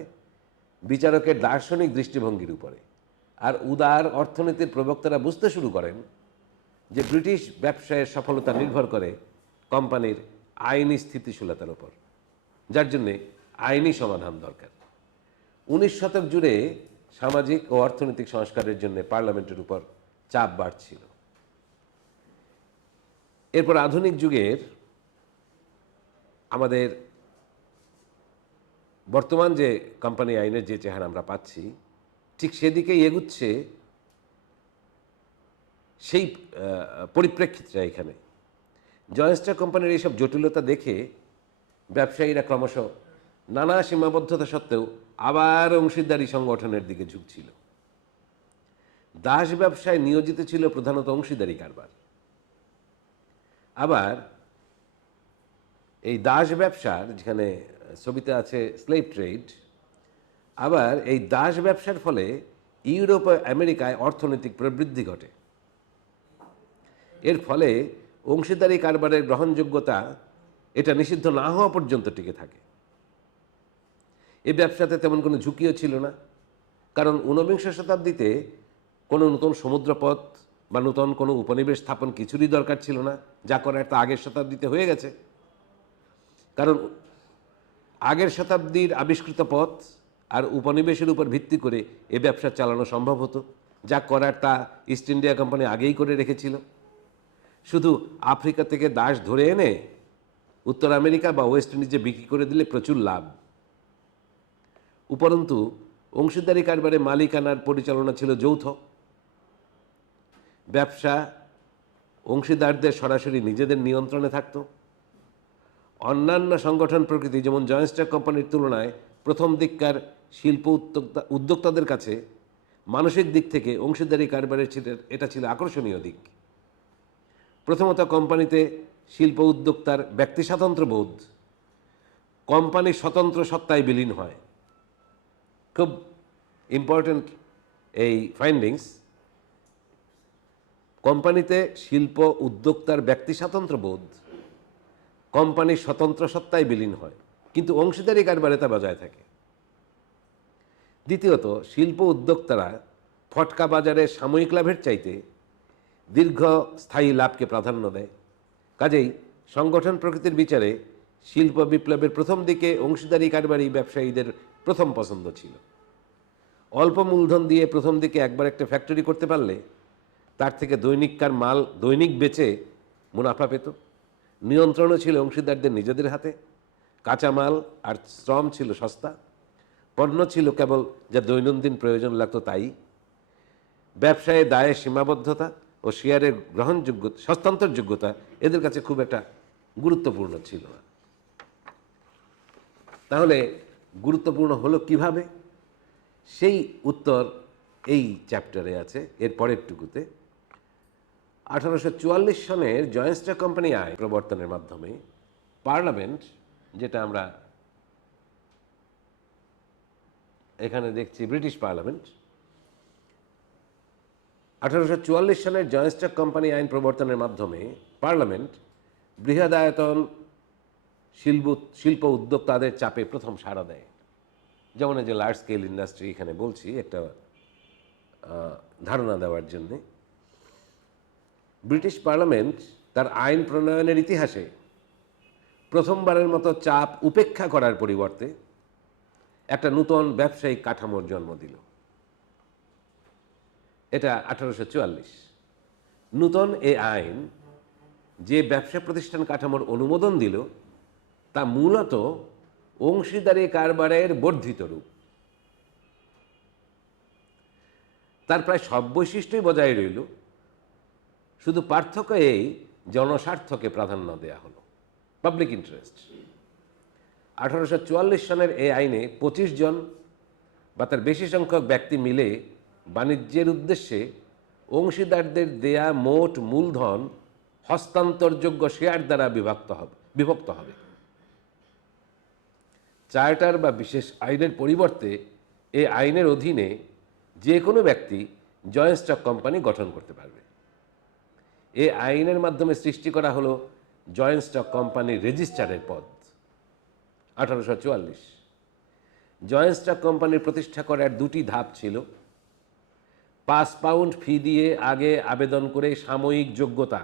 বিচারকের দার্শনিক দৃষ্টিভঙ্গির উপরে। আর উদার অর্থনীতির প্রবক্তারা বুঝতে শুরু করেন যে ব্রিটিশ ব্যবসায়ের সফলতা নির্ভর করে কোম্পানির আইনি স্থিতিশীলতার উপর, যার জন্যে আইনি সমাধান দরকার। 19 শতক জুড়ে সামাজিক ও অর্থনৈতিক সংস্কারের জন্য পার্লামেন্টের উপর চাপ বাড়ছিল। এরপর আধুনিক যুগের আমাদের বর্তমান যে কোম্পানি আইনের যে চেহারা আমরা পাচ্ছি, ঠিক সেদিকেই এগুচ্ছে সেই পরিপ্রেক্ষিতটা এখানে। জয়েন্ট স্টক কোম্পানির এইসব জটিলতা দেখে ব্যবসায়ীরা ক্রমশ নানা সীমাবদ্ধতা সত্ত্বেও আবার অংশীদারি সংগঠনের দিকে ঝুঁকছিল। দাস ব্যবসায় নিয়োজিত ছিল প্রধানত অংশীদারি কারবার। আবার এই দাস ব্যবসার, যেখানে ছবিতে আছে স্লেভ ট্রেড, আবার এই দাস ব্যবসার ফলে ইউরোপ ও আমেরিকায় অর্থনৈতিক প্রবৃদ্ধি ঘটে। এর ফলে অংশীদারি কারবারের গ্রহণযোগ্যতা এটা নিষিদ্ধ না হওয়া পর্যন্ত টিকে থাকে। এই ব্যবসাতে তেমন কোনো ঝুঁকিও ছিল না, কারণ 19বিংশ শতাব্দীতে কোনো নতুন সমুদ্রপথ বা নতুন কোনো উপনিবেশ স্থাপন কিছুরই দরকার ছিল না। যা করার তা আগের শতাব্দীতে হয়ে গেছে, কারণ আগের শতাব্দীর আবিষ্কৃত পথ আর উপনিবেশের উপর ভিত্তি করে এ ব্যবসা চালানো সম্ভব হতো। যা করার তা ইস্ট ইন্ডিয়া কোম্পানি আগেই করে রেখেছিল। শুধু আফ্রিকা থেকে দাস ধরে এনে উত্তর আমেরিকা বা ওয়েস্ট ইন্ডিজে বিক্রি করে দিলে প্রচুর লাভ। উপরন্তু অংশীদারি কারবারে মালিকানার পরিচালনা ছিল যৌথ। ব্যবসা অংশীদারদের সরাসরি নিজেদের নিয়ন্ত্রণে থাকত। অন্যান্য সংগঠন প্রকৃতি, যেমন জয়েন্ট স্টক কোম্পানির তুলনায় প্রথম দিককার শিল্প উদ্যোক্তাদের কাছে মানসিক দিক থেকে অংশীদারি কারবারের এটা ছিল আকর্ষণীয় দিক। প্রথমত, কোম্পানিতে শিল্প উদ্যোক্তার ব্যক্তি স্বাতন্ত্র্য বোধ কোম্পানির স্বতন্ত্র সত্তায় বিলীন হয়। খুব ইম্পর্ট্যান্ট এই ফাইন্ডিংস। কোম্পানিতে শিল্প উদ্যোক্তার ব্যক্তি স্বাতন্ত্র্য বোধ কোম্পানির স্বতন্ত্র সত্তায় বিলীন হয়, কিন্তু অংশীদারি কারবারে তা বজায় থাকে। দ্বিতীয়ত, শিল্প উদ্যোক্তারা ফটকা বাজারে সাময়িক লাভের চাইতে দীর্ঘস্থায়ী লাভকে প্রাধান্য দেয়। কাজেই সংগঠন প্রকৃতির বিচারে শিল্প বিপ্লবের প্রথম দিকে অংশীদারি কারবারি ব্যবসায়ীদের প্রথম পছন্দ ছিল। অল্প মূলধন দিয়ে প্রথম দিকে একবার একটা ফ্যাক্টরি করতে পারলে তার থেকে দৈনিককার মাল দৈনিক বেচে মুনাফা পেত। নিয়ন্ত্রণও ছিল অংশীদারদের নিজেদের হাতে। কাঁচামাল আর শ্রম ছিল সস্তা। পণ্য ছিল কেবল যা দৈনন্দিন প্রয়োজন লাগতো তাই। ব্যবসায়ে দায়ের সীমাবদ্ধতা ও শেয়ারের হস্তান্তরযোগ্যতা এদের কাছে খুব একটা গুরুত্বপূর্ণ ছিল না। তাহলে গুরুত্বপূর্ণ হলো কিভাবে? সেই উত্তর এই চ্যাপ্টারে আছে, এর পরের টুকুতে। 1844 সনের জয়েন্ট স্টক কোম্পানি আইন প্রবর্তনের মাধ্যমে পার্লামেন্ট, যেটা আমরা এখানে দেখছি ব্রিটিশ পার্লামেন্ট, 1844 সনের জয়েন্ট স্টক কোম্পানি আইন প্রবর্তনের মাধ্যমে পার্লামেন্ট বৃহদায়তন শিল্প উদ্যোক্তাদের চাপে প্রথম সাড়া দেয়। যেমন এই যে লার্জ স্কেল ইন্ডাস্ট্রি, এখানে বলছি একটা ধারণা দেওয়ার জন্যে। ব্রিটিশ পার্লামেন্ট তার আইন প্রণয়নের ইতিহাসে প্রথমবারের মতো চাপ উপেক্ষা করার পরিবর্তে একটা নূতন ব্যবসায়িক কাঠামোর জন্ম দিল। এটা 1844। নূতন এ আইন যে ব্যবসা প্রতিষ্ঠান কাঠামোর অনুমোদন দিল তা মূলত অংশীদারি কারবারের বর্ধিত রূপ। তার প্রায় সব বৈশিষ্ট্যই বজায় রইল, শুধু পার্থক্য এই জনস্বার্থকে প্রাধান্য দেয়া হলো, পাবলিক ইন্টারেস্ট। 1844 সনের এই আইনে 25 জন বা তার বেশি সংখ্যক ব্যক্তি মিলে বাণিজ্যের উদ্দেশ্যে অংশীদারদের দেয়া মোট মূলধন হস্তান্তরযোগ্য শেয়ার দ্বারা বিভক্ত হবে। চার্টার বা বিশেষ আইনের পরিবর্তে এই আইনের অধীনে যে কোনো ব্যক্তি জয়েন্ট স্টক কোম্পানি গঠন করতে পারবে। এই আইনের মাধ্যমে সৃষ্টি করা হলো জয়েন্ট স্টক কোম্পানির রেজিস্ট্রারের পদ। 1844 জয়েন্ট স্টক কোম্পানির প্রতিষ্ঠা করার দুটি ধাপ ছিল। 5 পাউন্ড ফি দিয়ে আগে আবেদন করে সাময়িক যোগ্যতা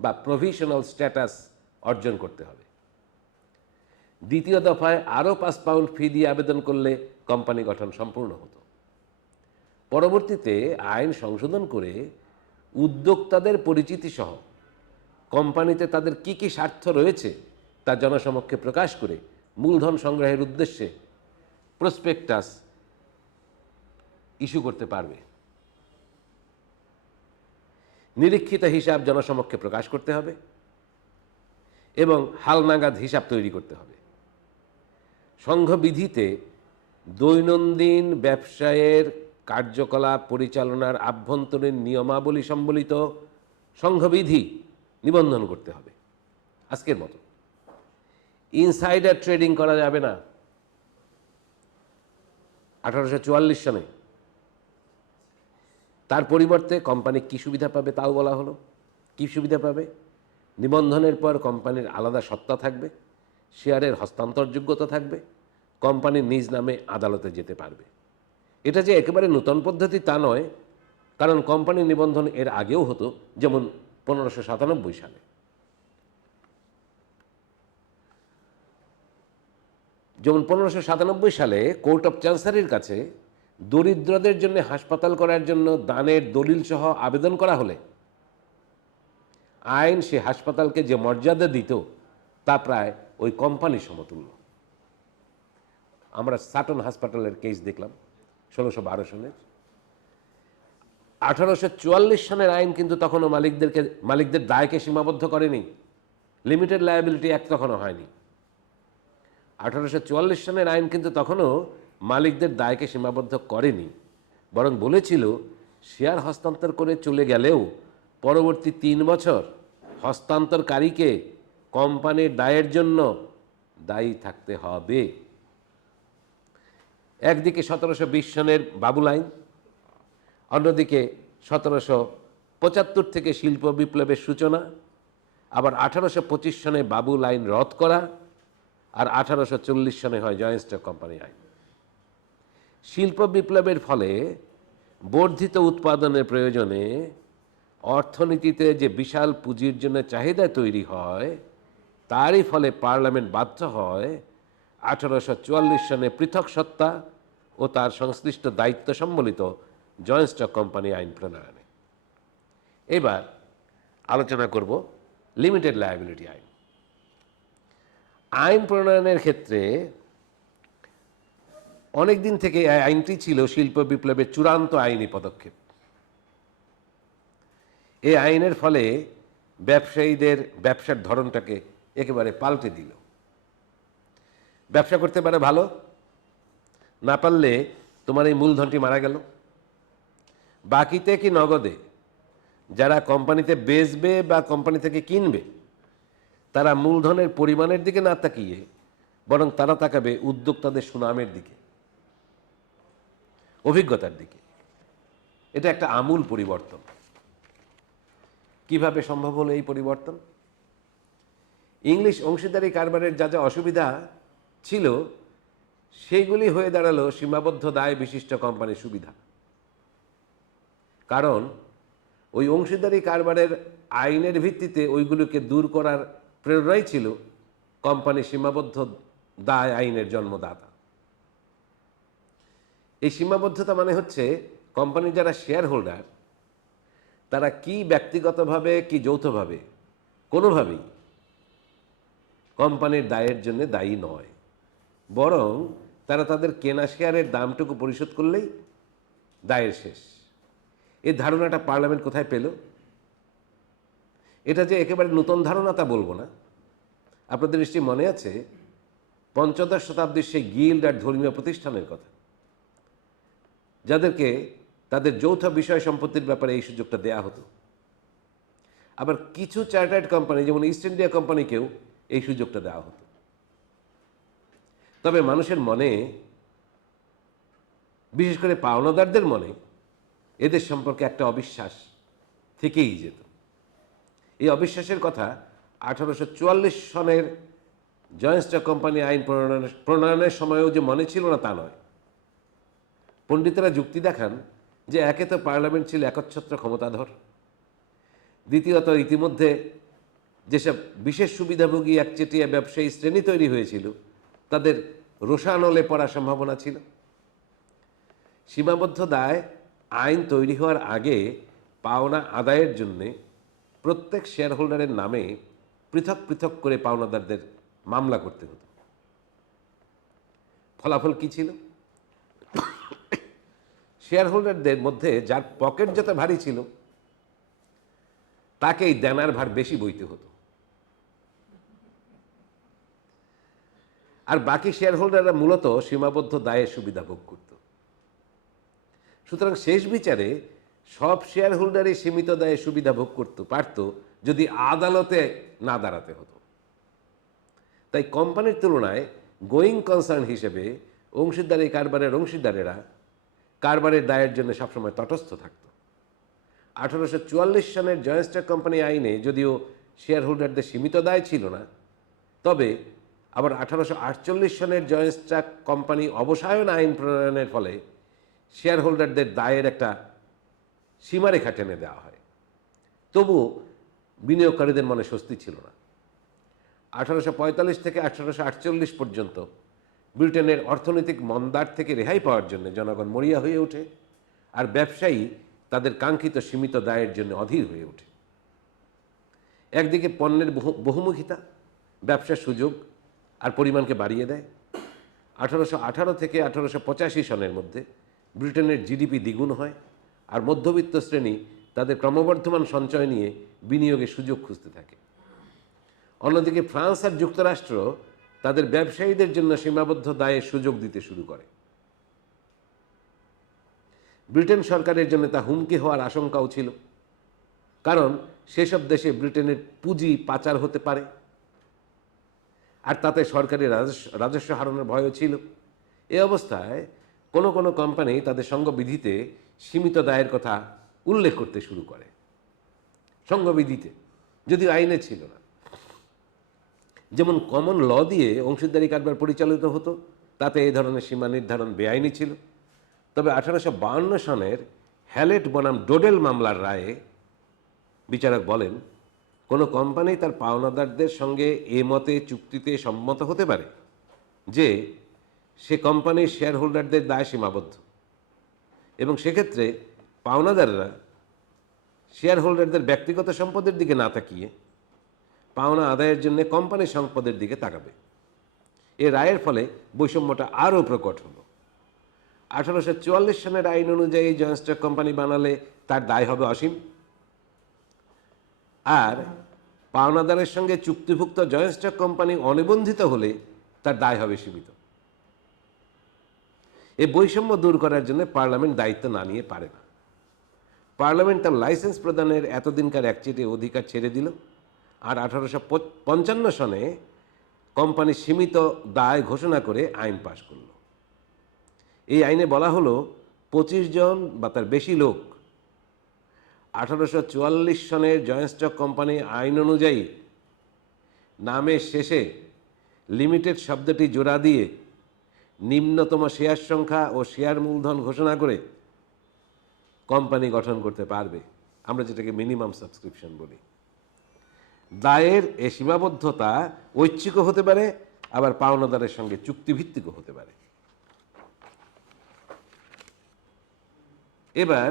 বা প্রভিশনাল স্ট্যাটাস অর্জন করতে হবে। দ্বিতীয় দফায় আরও 5 পাউন্ড ফি দিয়ে আবেদন করলে কোম্পানি গঠন সম্পূর্ণ হতো। পরবর্তীতে আইন সংশোধন করে উদ্যোক্তাদের পরিচিতি সহ কোম্পানিতে তাদের কি কি স্বার্থ রয়েছে তা জনসমক্ষে প্রকাশ করে মূলধন সংগ্রহের উদ্দেশ্যে প্রসপেক্টাস ইস্যু করতে পারবে। নিরীক্ষিত হিসাব জনসমক্ষে প্রকাশ করতে হবে এবং হালনাগাদ হিসাব তৈরি করতে হবে। সংঘবিধিতে দৈনন্দিন ব্যবসায়ের কার্যকলাপ পরিচালনার আভ্যন্তরীণ নিয়মাবলী সম্বলিত সংঘবিধি নিবন্ধন করতে হবে। আজকের মতো ইনসাইডার ট্রেডিং করা যাবে না। 1844 সনে তার পরিবর্তে কোম্পানি কী সুবিধা পাবে তাও বলা হলো। কী সুবিধা পাবে? নিবন্ধনের পর কোম্পানির আলাদা সত্তা থাকবে, শেয়ারের হস্তান্তরযোগ্যতা থাকবে, কোম্পানির নিজ নামে আদালতে যেতে পারবে। এটা যে একেবারে নূতন পদ্ধতি তা নয়, কারণ কোম্পানির নিবন্ধন এর আগেও হতো, যেমন 1597 সালে। যেমন 1597 সালে কোর্ট অফ চ্যান্সারির কাছে দরিদ্রদের জন্য হাসপাতাল করার জন্য দানের দলিল সহ আবেদন করা হলে আইন সে হাসপাতালকে যে মর্যাদা দিত তা প্রায় ওই কোম্পানির সমতুল্য। আমরা সাটন হাসপাতালের কেস দেখলাম 1612 সনের। 1844 সনের আইন কিন্তু তখনও মালিকদের দায়কে সীমাবদ্ধ করেনি। লিমিটেড লায়াবিলিটি অ্যাক্ট তখনও হয়নি। 1844 সনের আইন কিন্তু তখনও মালিকদের দায়কে সীমাবদ্ধ করেনি, বরং বলেছিল শেয়ার হস্তান্তর করে চলে গেলেও পরবর্তী 3 বছর হস্তান্তরকারীকে কোম্পানির দায়ের জন্য দায়ী থাকতে হবে। একদিকে 1720 সনের বাবুল আইন, অন্যদিকে 1775 থেকে শিল্প বিপ্লবের সূচনা, আবার 1825 সনে বাবুল আইন রদ করা, আর 1840 সনে হয় জয়েন্ট স্টক কোম্পানি আইন। শিল্প বিপ্লবের ফলে বর্ধিত উৎপাদনের প্রয়োজনে অর্থনীতিতে যে বিশাল পুঁজির জন্য চাহিদা তৈরি হয়, তারই ফলে পার্লামেন্ট বাধ্য হয় 1844 সনে পৃথক সত্তা ও তার সংশ্লিষ্ট দায়িত্ব সম্বলিত জয়েন্ট স্টক কোম্পানি আইন প্রণয়নে। এবার আলোচনা করব লিমিটেড লায়াবিলিটি আইন। আইন প্রণয়নের ক্ষেত্রে অনেক দিন থেকে এই আইনটি ছিল শিল্প বিপ্লবের চূড়ান্ত আইনি পদক্ষেপ। এই আইনের ফলে ব্যবসায়ীদের ব্যবসার ধরনটাকে একেবারে পাল্টে দিল। ব্যবসা করতে পারে ভালো, না পারলে তোমার এই মূলধনটি মারা গেল, বাকিতে কি নগদে যারা কোম্পানিতে বেচবে বা কোম্পানি থেকে কিনবে তারা মূলধনের পরিমাণের দিকে না তাকিয়ে বরং তারা তাকাবে উদ্যোক্তাদের সুনামের দিকে, অভিজ্ঞতার দিকে। এটা একটা আমূল পরিবর্তন। কিভাবে সম্ভব হলো এই পরিবর্তন? ইংলিশ অংশীদারি কারবারের যা যা অসুবিধা ছিল সেইগুলি হয়ে দাঁড়ালো সীমাবদ্ধ দায় বিশিষ্ট কোম্পানির সুবিধা। কারণ ওই অংশীদারি কারবারের আইনের ভিত্তিতে ওইগুলোকে দূর করার প্রেরণাই ছিল কোম্পানি সীমাবদ্ধ দায় আইনের জন্মদাতা। এই সীমাবদ্ধতা মানে হচ্ছে কোম্পানির যারা শেয়ার হোল্ডার তারা কি ব্যক্তিগতভাবে কি যৌথভাবে কোনোভাবেই কোম্পানির দায়ের জন্য দায়ী নয়, বরং তারা তাদের কেনা শেয়ারের দামটুকু পরিশোধ করলেই দায়ের শেষ। এই ধারণাটা পার্লামেন্ট কোথায় পেল? এটা যে একেবারে নতুন ধারণা তা বলবো না। আপনাদের নিশ্চয়ই মনে আছে পঞ্চদশ শতাব্দীর সেই গিল্ড আর ধর্মীয় প্রতিষ্ঠানের কথা, যাদেরকে তাদের যৌথ বিষয় সম্পত্তির ব্যাপারে এই সুযোগটা দেয়া হতো। আবার কিছু চার্টার্ড কোম্পানি যেমন ইস্ট ইন্ডিয়া কোম্পানিকেও এই সুযোগটা দেওয়া হতো। তবে মানুষের মনে, বিশেষ করে পাওনাদারদের মনে এদের সম্পর্কে একটা অবিশ্বাস থেকেই যেত। এই অবিশ্বাসের কথা 1844 সনের জয়েন্ট স্টক কোম্পানি আইন প্রণয়নের সময়ও যে মনে ছিল না তা নয়। পণ্ডিতেরা যুক্তি দেখান যে একে তো পার্লামেন্ট ছিল একচ্ছত্র ক্ষমতাধর, দ্বিতীয়ত ইতিমধ্যে যেসব বিশেষ সুবিধাভোগী একচেটিয়া ব্যবসায়ী শ্রেণী তৈরি হয়েছিল তাদের রোষানলে পড়ার সম্ভাবনা ছিল। সীমাবদ্ধ দায় আইন তৈরি হওয়ার আগে পাওনা আদায়ের জন্যে প্রত্যেক শেয়ার হোল্ডারের নামে পৃথক পৃথক করে পাওনাদারদের মামলা করতে হতো। ফলাফল কি ছিল? শেয়ার হোল্ডারদের মধ্যে যার পকেট যত ভারী ছিল তাকেই দেনার ভার বেশি বইতে হতো, আর বাকি শেয়ার হোল্ডাররা মূলত সীমাবদ্ধ দায়ের সুবিধা ভোগ করত। সুতরাং শেষ বিচারে সব শেয়ার হোল্ডারই সীমিত দায়ে সুবিধা ভোগ করতে পারত যদি আদালতে না দাঁড়াতে হতো। তাই কোম্পানির তুলনায় গোয়িং কনসার্ন হিসেবে অংশীদারি কারবারের অংশীদারেরা কারবারের দায়ের জন্য সবসময় তটস্থ থাকত। 1844 সনের জয়েন্ট স্টক কোম্পানি আইনে যদিও শেয়ার হোল্ডারদের সীমিত দায় ছিল না, তবে আবার 1848 সনের জয়েন্ট স্টক কোম্পানি অবসায়ন আইন প্রণয়নের ফলে শেয়ার হোল্ডারদের দায়ের একটা সীমারেখা টেনে দেওয়া হয়। তবুও বিনিয়োগকারীদের মনে স্বস্তি ছিল না। 1845 থেকে 1848 পর্যন্ত ব্রিটেনের অর্থনৈতিক মন্দার থেকে রেহাই পাওয়ার জন্য জনগণ মরিয়া হয়ে ওঠে, আর ব্যবসায়ী তাদের কাঙ্ক্ষিত সীমিত দায়ের জন্য অধীর হয়ে ওঠে। একদিকে পণ্যের বহুমুখিতা ব্যবসার সুযোগ আর পরিমাণকে বাড়িয়ে দেয়। 1818 থেকে 1885 সনের মধ্যে ব্রিটেনের জিডিপি দ্বিগুণ হয়, আর মধ্যবিত্ত শ্রেণী তাদের ক্রমবর্ধমান সঞ্চয় নিয়ে বিনিয়োগের সুযোগ খুঁজতে থাকে। অন্যদিকে ফ্রান্স আর যুক্তরাষ্ট্র তাদের ব্যবসায়ীদের জন্য সীমাবদ্ধ দায়ের সুযোগ দিতে শুরু করে। ব্রিটেন সরকারের জন্য তা হুমকি হওয়ার আশঙ্কাও ছিল, কারণ সেসব দেশে ব্রিটেনের পুঁজি পাচার হতে পারে, আর তাতে সরকারি রাজস্ব হারানোর ভয়ও ছিল। এ অবস্থায় কোনো কোনো কোম্পানি তাদের সঙ্গবিধিতে সীমিত দায়ের কথা উল্লেখ করতে শুরু করে, সঙ্গবিধিতে, যদিও আইনে ছিল না। যেমন কমন ল দিয়ে অংশীদারি কারবার পরিচালিত হতো, তাতে এই ধরনের সীমা নির্ধারণ বেআইনি ছিল। তবে 1852 সনের হ্যালেট বনাম ডোডেল মামলার রায়ে বিচারক বলেন কোনো কোম্পানি তার পাওনাদারদের সঙ্গে এ মতে চুক্তিতে সম্মত হতে পারে যে সে কোম্পানির শেয়ার হোল্ডারদের দায় সীমাবদ্ধ, এবং সেক্ষেত্রে পাওনাদাররা শেয়ার হোল্ডারদের ব্যক্তিগত সম্পদের দিকে না তাকিয়ে পাওনা আদায়ের জন্য কোম্পানির সম্পদের দিকে তাকাবে। এ রায়ের ফলে বৈষম্যটা আরও প্রকট হলো। 1844 সনের আইন অনুযায়ী জয়েন্ট স্টক কোম্পানি বানালে তার দায় হবে অসীম, আর পাওনাদারের সঙ্গে চুক্তিভুক্ত জয়েন্ট স্টক কোম্পানি অনিবন্ধিত হলে তার দায় হবে সীমিত। এই বৈষম্য দূর করার জন্য পার্লামেন্ট দায়িত্ব না নিয়ে পারে না। পার্লামেন্ট তার লাইসেন্স প্রদানের এতদিনকার একচেটে অধিকার ছেড়ে দিল, আর 1855 সনে কোম্পানি সীমিত দায় ঘোষণা করে আইন পাশ করল। এই আইনে বলা হলো 25 জন বা তার বেশি লোক 1844 সনের জয়েন্ট স্টক কোম্পানি আইন অনুযায়ী নামের শেষে লিমিটেড শব্দটি জোড়া দিয়ে নিম্নতম শেয়ার সংখ্যা ও শেয়ার মূলধন ঘোষণা করে কোম্পানি গঠন করতে পারবে, আমরা যেটাকে মিনিমাম সাবস্ক্রিপশন বলি। দায়ের এ সীমাবদ্ধতা ঐচ্ছিকও হতে পারে, আবার পাওনাদারের সঙ্গে চুক্তিভিত্তিকও হতে পারে। এবার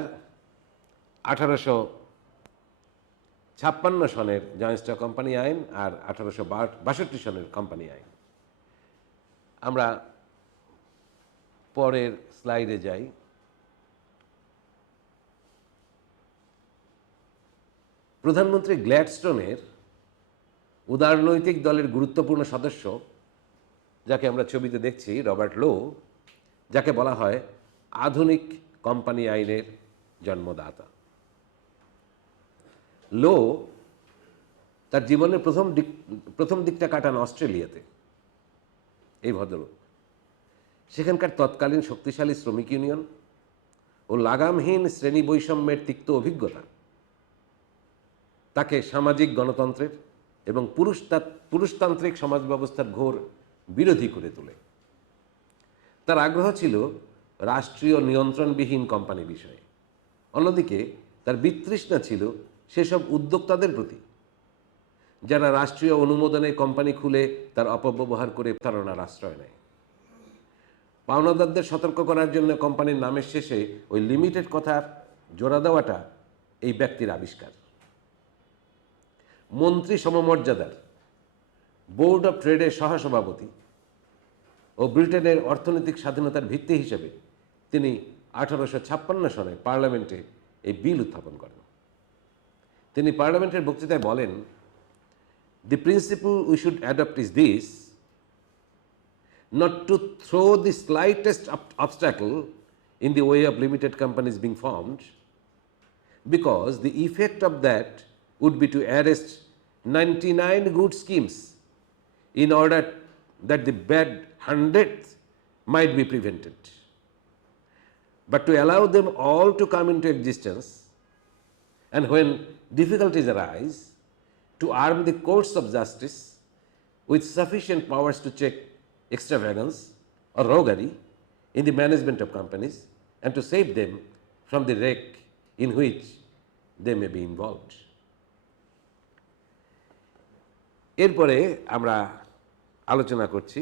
1856 সনের জয়েন্ট স্টক কোম্পানি আইন আর 1862 সনের কোম্পানি আইন। আমরা পরের স্লাইডে যাই। প্রধানমন্ত্রী গ্ল্যাডস্টোনের উদারনৈতিক দলের গুরুত্বপূর্ণ সদস্য, যাকে আমরা ছবিতে দেখছি, রবার্ট লো, যাকে বলা হয় আধুনিক কোম্পানি আইনের জন্মদাতা। লো তার জীবনের প্রথম দিকটা কাটান অস্ট্রেলিয়াতে। এই ভদ্রলোক সেখানকার তৎকালীন শক্তিশালী শ্রমিক ইউনিয়ন ও লাগামহীন শ্রেণী বৈষম্যের তিক্ত অভিজ্ঞতা তাকে সামাজিক গণতন্ত্রের এবং পুরুষতান্ত্রিক সমাজ ব্যবস্থার ঘোর বিরোধী করে তোলে। তার আগ্রহ ছিল রাষ্ট্রীয় নিয়ন্ত্রণবিহীন কোম্পানি বিষয়ে। অন্যদিকে তার বিতৃষ্ণা ছিল সেসব উদ্যোক্তাদের প্রতি যারা রাষ্ট্রীয় অনুমোদনে কোম্পানি খুলে তার অপব্যবহার করে প্রতারণার আশ্রয় নেয়। পাওনাদারদের সতর্ক করার জন্য কোম্পানির নামের শেষে ওই লিমিটেড কথার জোড়া দেওয়াটা এই ব্যক্তির আবিষ্কার। মন্ত্রী সমমর্যাদার বোর্ড অফ ট্রেডের সহসভাপতি ও ব্রিটেনের অর্থনৈতিক স্বাধীনতার ভিত্তি হিসেবে তিনি 1856 সনে পার্লামেন্টে এই বিল উত্থাপন করেন। তিনি পার্লামেন্টের বক্তৃতায় বলেন, "The principle we should adopt is this: not to throw the slightest obstacle in the way of limited companies being formed, because the effect of that would be to arrest 99 good schemes in order that the bad 100th might be prevented. But to allow them all to come into existence, and when difficulties arise, to arm the courts of justice with sufficient powers to check extravagance or roguery in the management of companies, and to save them from the wreck in which they may be involved." এরপরে আমরা আলোচনা করছি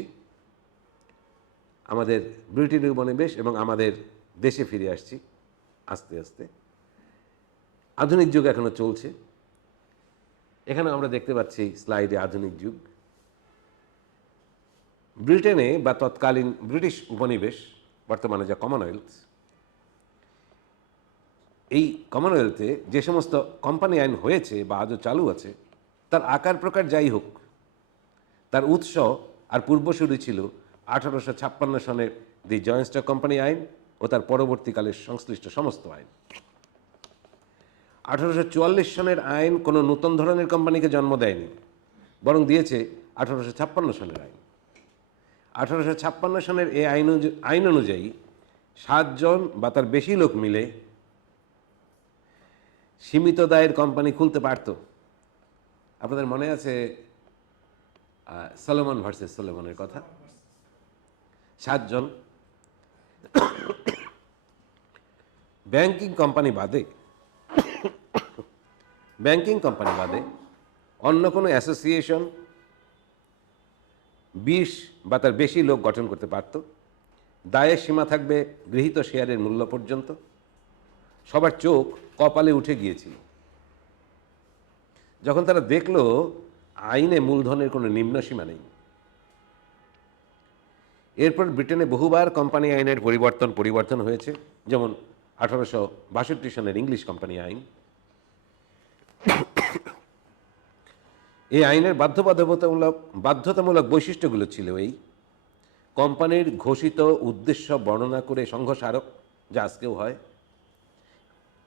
আমাদের Britain উপনিবেশ এবং আমাদের দেশে ফিরে আসছি আস্তে আস্তে। আধুনিক যুগ এখনো চলছে। এখানে আমরা দেখতে পাচ্ছি স্লাইডে আধুনিক যুগ। ব্রিটেনে বা তৎকালীন ব্রিটিশ উপনিবেশ, বর্তমানে যা কমনওয়েলথ, এই কমনওয়েলথে যে সমস্ত কোম্পানি আইন হয়েছে বা আজও চালু আছে, তার আকার প্রকার যাই হোক, তার উৎস আর পূর্বসূরি ছিল 1856 সনের দি জয়েন্ট স্টক কোম্পানি আইন ও তার পরবর্তীকালের সংশ্লিষ্ট সমস্ত আইন। 1844 সনের আইন কোনো নতুন ধরনের কোম্পানিকে জন্ম দেয়নি, বরং দিয়েছে 1856 সনের আইন। 1856 সনের এই আইন অনুযায়ী 7 জন বা তার বেশি লোক মিলে সীমিত দায়ের কোম্পানি খুলতে পারত। আপনাদের মনে আছে সলোমন ভার্সেস সলোমনের কথা? 7 জন। ব্যাংকিং কোম্পানি বাদে অন্য কোনো অ্যাসোসিয়েশন 20 বা তার বেশি লোক গঠন করতে পারত। দায়ের সীমা থাকবে গৃহীত শেয়ারের মূল্য পর্যন্ত। সবার চোখ কপালে উঠে গিয়েছিল যখন তারা দেখল আইনে মূলধনের কোনো নিম্নসীমা নেই। এরপর ব্রিটেনে বহুবার কোম্পানি আইনের পরিবর্তন হয়েছে, যেমন 1862 সনের ইংলিশ কোম্পানি আইন। এই আইনের বাধ্যতামূলক বৈশিষ্ট্যগুলো ছিল এই: কোম্পানির ঘোষিত উদ্দেশ্য বর্ণনা করে সংঘ স্মারক, যা আজকেও হয়,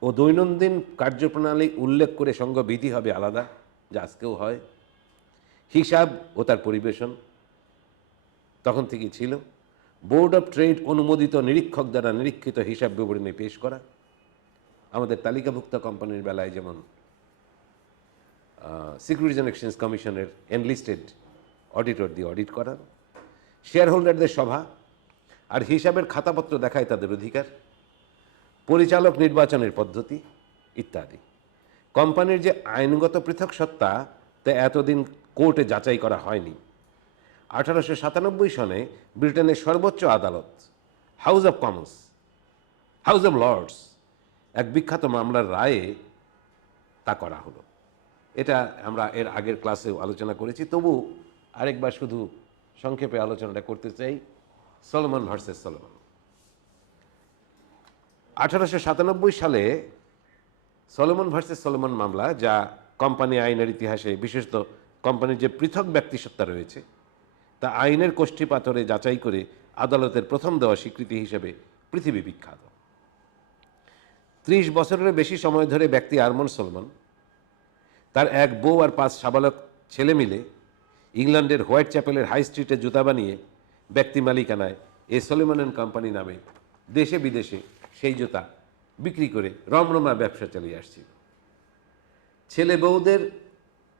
ও দৈনন্দিন কার্যপ্রণালী উল্লেখ করে সংঘ বিধি হবে আলাদা, যা আজকেও হয়। হিসাব ও তার পরিবেশন তখন থেকেই ছিল। বোর্ড অফ ট্রেড অনুমোদিত নিরীক্ষক দ্বারা নিরীক্ষিত হিসাব বিবরণী পেশ করা, আমাদের তালিকাভুক্ত কোম্পানির বেলায় যেমন সিকিউরিটিজ অ্যান্ড এক্সচেঞ্জ কমিশনের এনলিস্টেড অডিটর দিয়ে অডিট করা, শেয়ার হোল্ডারদের সভা আর হিসাবের খাতাপত্র দেখায় তাদের অধিকার, পরিচালক নির্বাচনের পদ্ধতি ইত্যাদি। কোম্পানির যে আইনগত পৃথক সত্তা তা এতদিন কোর্টে যাচাই করা হয়নি। 1897 সনে ব্রিটেনের সর্বোচ্চ আদালত House of Commons, House of Lords, এক বিখ্যাত মামলার রায়ে তা করা হলো। এটা আমরা এর আগের ক্লাসেও আলোচনা করেছি, তবু আরেকবার শুধু সংক্ষেপে আলোচনাটা করতে চাই। Solomon versus Solomon. 1897 সালে সলোমন ভার্সেস সলোমন মামলা, যা কোম্পানি আইনের ইতিহাসে, বিশেষত কোম্পানির যে পৃথক ব্যক্তিসত্তা রয়েছে তা আইনের কোষ্ঠী পাথরে যাচাই করে আদালতের প্রথম দেওয়া স্বীকৃতি হিসেবে পৃথিবী বিখ্যাত। 30 বছরেরও বেশি সময় ধরে ব্যক্তি আরমন্ড সলোমন, তার এক বউ আর 5 সাবালক ছেলে মিলে ইংল্যান্ডের হোয়াইট চ্যাপেলের হাই স্ট্রিটে জুতা বানিয়ে ব্যক্তি মালিকানায় এ সলোমন অ্যান্ড কোম্পানি নামে দেশে বিদেশে সেই জুতা বিক্রি করে রমরমা ব্যবসা চালিয়ে আসছিল। ছেলে বউদের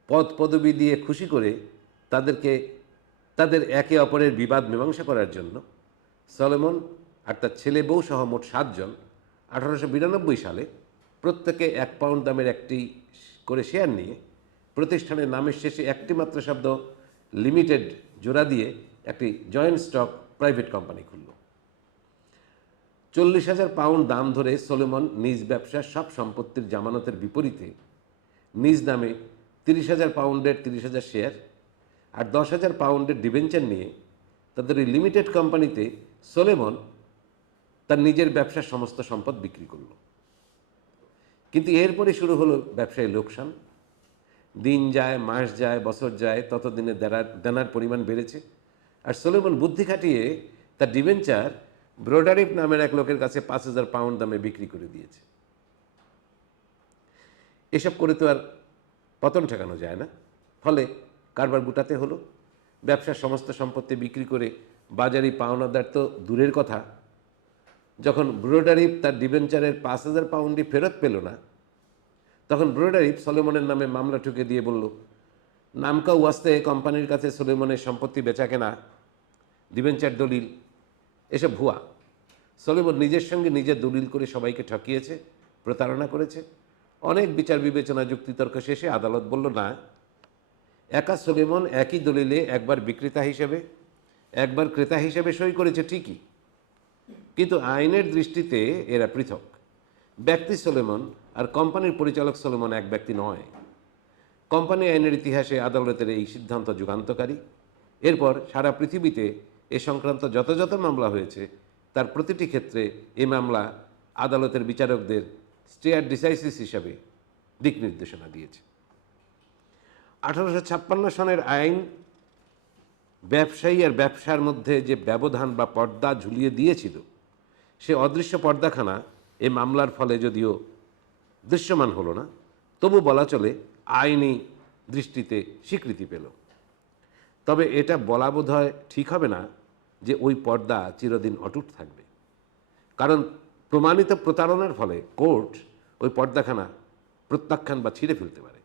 পদ পদবি দিয়ে খুশি করে তাদের একে অপরের বিবাদ মীমাংসা করার জন্য সলোমন আর তার ছেলে বউ সহ মোট 7 জন 1892 সালে প্রত্যেকে 1 পাউন্ড দামের একটি করে শেয়ার নিয়ে প্রতিষ্ঠানের নামের শেষে একটি মাত্র শব্দ লিমিটেড জোড়া দিয়ে একটি জয়েন্ট স্টক প্রাইভেট কোম্পানি খুলল। 40,000 পাউন্ড দাম ধরে সলোমন নিজ ব্যবসার সব সম্পত্তির জামানতের বিপরীতে নিজ নামে 30,000 পাউন্ডের 30,000 শেয়ার আর 10,000 পাউন্ডের ডিবেঞ্চার নিয়ে তাদের এই লিমিটেড কোম্পানিতে সলোমন তার নিজের ব্যবসার সমস্ত সম্পদ বিক্রি করল। কিন্তু এরপরে শুরু হলো ব্যবসায় লোকসান। দিন যায়, মাস যায়, বছর যায়, ততদিনে দেনার পরিমাণ বেড়েছে। আর সলোমন বুদ্ধি খাটিয়ে তার ডিবেঞ্চার ব্রোডারিপ নামের এক লোকের কাছে 5,000 পাউন্ড দামে বিক্রি করে দিয়েছে। এসব করে তো আর পতন ঠেকানো যায় না, ফলে কারবার গুটাতে হলো। ব্যবসার সমস্ত সম্পত্তি বিক্রি করে বাজারি পাওনাদার তো দূরের কথা, যখন ব্রোডারিপ তার ডিবেঞ্চারের 5,000 পাউন্ডই ফেরত পেল না, তখন ব্রোডারিপ সলোমনের নামে মামলা ঠুকে দিয়ে বলল, নামকা ওয়াস্তে কোম্পানির কাছে সলোমনের সম্পত্তি বেচা কেনা, ডিবেঞ্চার দলিল এসব ভুয়া। সলোমন নিজের সঙ্গে নিজের দলিল করে সবাইকে ঠকিয়েছে, প্রতারণা করেছে। অনেক বিচার বিবেচনা যুক্তিতর্ক শেষে আদালত বলল, না, একা সলোমন একই দলিলে একবার বিক্রেতা হিসেবে একবার ক্রেতা হিসেবে সই করেছে ঠিকই, কিন্তু আইনের দৃষ্টিতে এরা পৃথক। ব্যক্তি সলোমন আর কোম্পানির পরিচালক সলোমন এক ব্যক্তি নয়। কোম্পানি আইনের ইতিহাসে আদালতের এই সিদ্ধান্ত যুগান্তকারী। এরপর সারা পৃথিবীতে এ সংক্রান্ত যত যত মামলা হয়েছে তার প্রতিটি ক্ষেত্রে এই মামলা আদালতের বিচারকদের স্টেয়ার ডিসাইসিস হিসাবে দিক নির্দেশনা দিয়েছে। 1856 সনের আইন ব্যবসায়ী আর ব্যবসার মধ্যে যে ব্যবধান বা পর্দা ঝুলিয়ে দিয়েছিল, সে অদৃশ্য পর্দাখানা এ মামলার ফলে যদিও দৃশ্যমান হলো না, তবু বলা চলে আইনি দৃষ্টিতে স্বীকৃতি পেল। তবে এটা বলা বোধহয় ঠিক হবে না যে ওই পর্দা চিরদিন অটুট থাকবে, কারণ প্রমাণিত প্রতারণার ফলে কোর্ট ওই পর্দাখানা প্রত্যাখ্যান বা ছিঁড়ে ফেলতে পারে।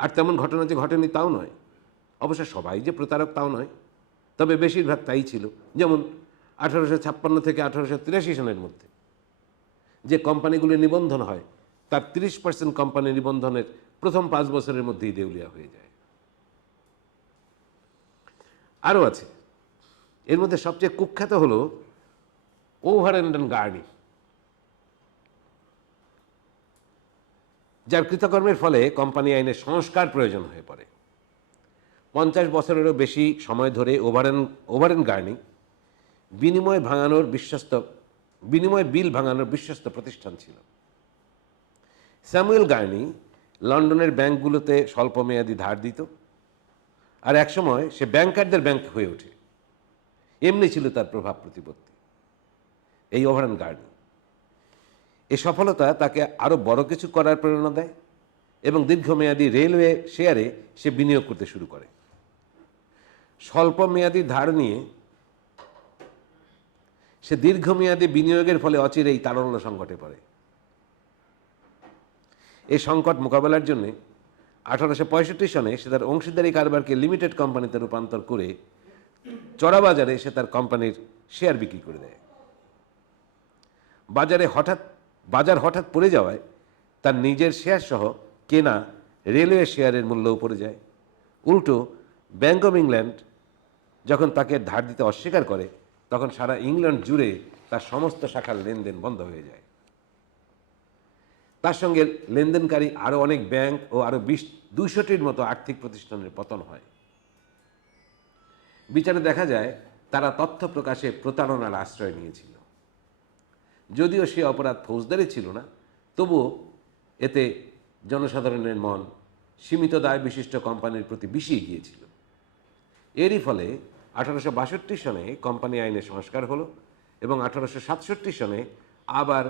আর তেমন ঘটনা যে ঘটেনি তাও নয়, অবশ্য সবাই যে প্রতারক তাও নয়, তবে বেশিরভাগ তাই ছিল। যেমন 1856 থেকে 1883 সনের মধ্যে যে কোম্পানিগুলি নিবন্ধন হয় তার 30% কোম্পানি নিবন্ধনের প্রথম 5 বছরের মধ্যেই দেউলিয়া হয়ে যায়। আরও আছে, এর মধ্যে সবচেয়ে কুখ্যাত হল ওভারেন্ড অ্যান্ড গার্নি, যার কৃতকর্মের ফলে কোম্পানি আইনের সংস্কার প্রয়োজন হয়ে পড়ে। 50 বছরেরও বেশি সময় ধরে ওভার অ্যান্ড গার্নি বিনিময় বিল ভাঙানোর বিশ্বস্ত প্রতিষ্ঠান ছিল। স্যামুয়েল গার্নি লন্ডনের ব্যাংকগুলোতে স্বল্পমেয়াদী ধার দিত, আর একসময় সে ব্যাংকারদের ব্যাংক হয়ে ওঠে। এমনি ছিল তার প্রভাব প্রতিপত্তি, এই ওভারঅ্যান্ড গার্ড। এই সফলতা তাকে আরও বড় কিছু করার প্রেরণা দেয় এবং দীর্ঘমেয়াদী রেলওয়ে শেয়ারে সে বিনিয়োগ করতে শুরু করে। স্বল্প মেয়াদী ধার নিয়ে সে দীর্ঘমেয়াদী বিনিয়োগের ফলে অচিরেই তারল্য সংকটে পড়ে। এই সংকট মোকাবেলার জন্য 1865 সনে সে তার অংশীদারি কারবারকে লিমিটেড কোম্পানিতে রূপান্তর করে চড়া বাজারে সে তার কোম্পানির শেয়ার বিক্রি করে দেয়। বাজার হঠাৎ পড়ে যাওয়ায় তার নিজের শেয়ার সহ কেনা রেলওয়ে শেয়ারের মূল্যও পড়ে যায়। উল্টো ব্যাংক অব ইংল্যান্ড যখন তাকে ধার দিতে অস্বীকার করে তখন সারা ইংল্যান্ড জুড়ে তার সমস্ত শাখার লেনদেন বন্ধ হয়ে যায়। তার সঙ্গে লেনদেনকারী আরও অনেক ব্যাংক ও আরও 200টির মতো আর্থিক প্রতিষ্ঠানের পতন হয়। বিচারে দেখা যায় তারা তথ্য প্রকাশে প্রতারণার আশ্রয় নিয়েছিল। যদিও সে অপরাধ ফৌজদারি ছিল না, তবুও এতে জনসাধারণের মন সীমিত দায় বিশিষ্ট কোম্পানির প্রতি বিষিয়ে গিয়েছিল। এরই ফলে 1862 সনে কোম্পানি আইনে সংস্কার হলো এবং 1867 সনে আবার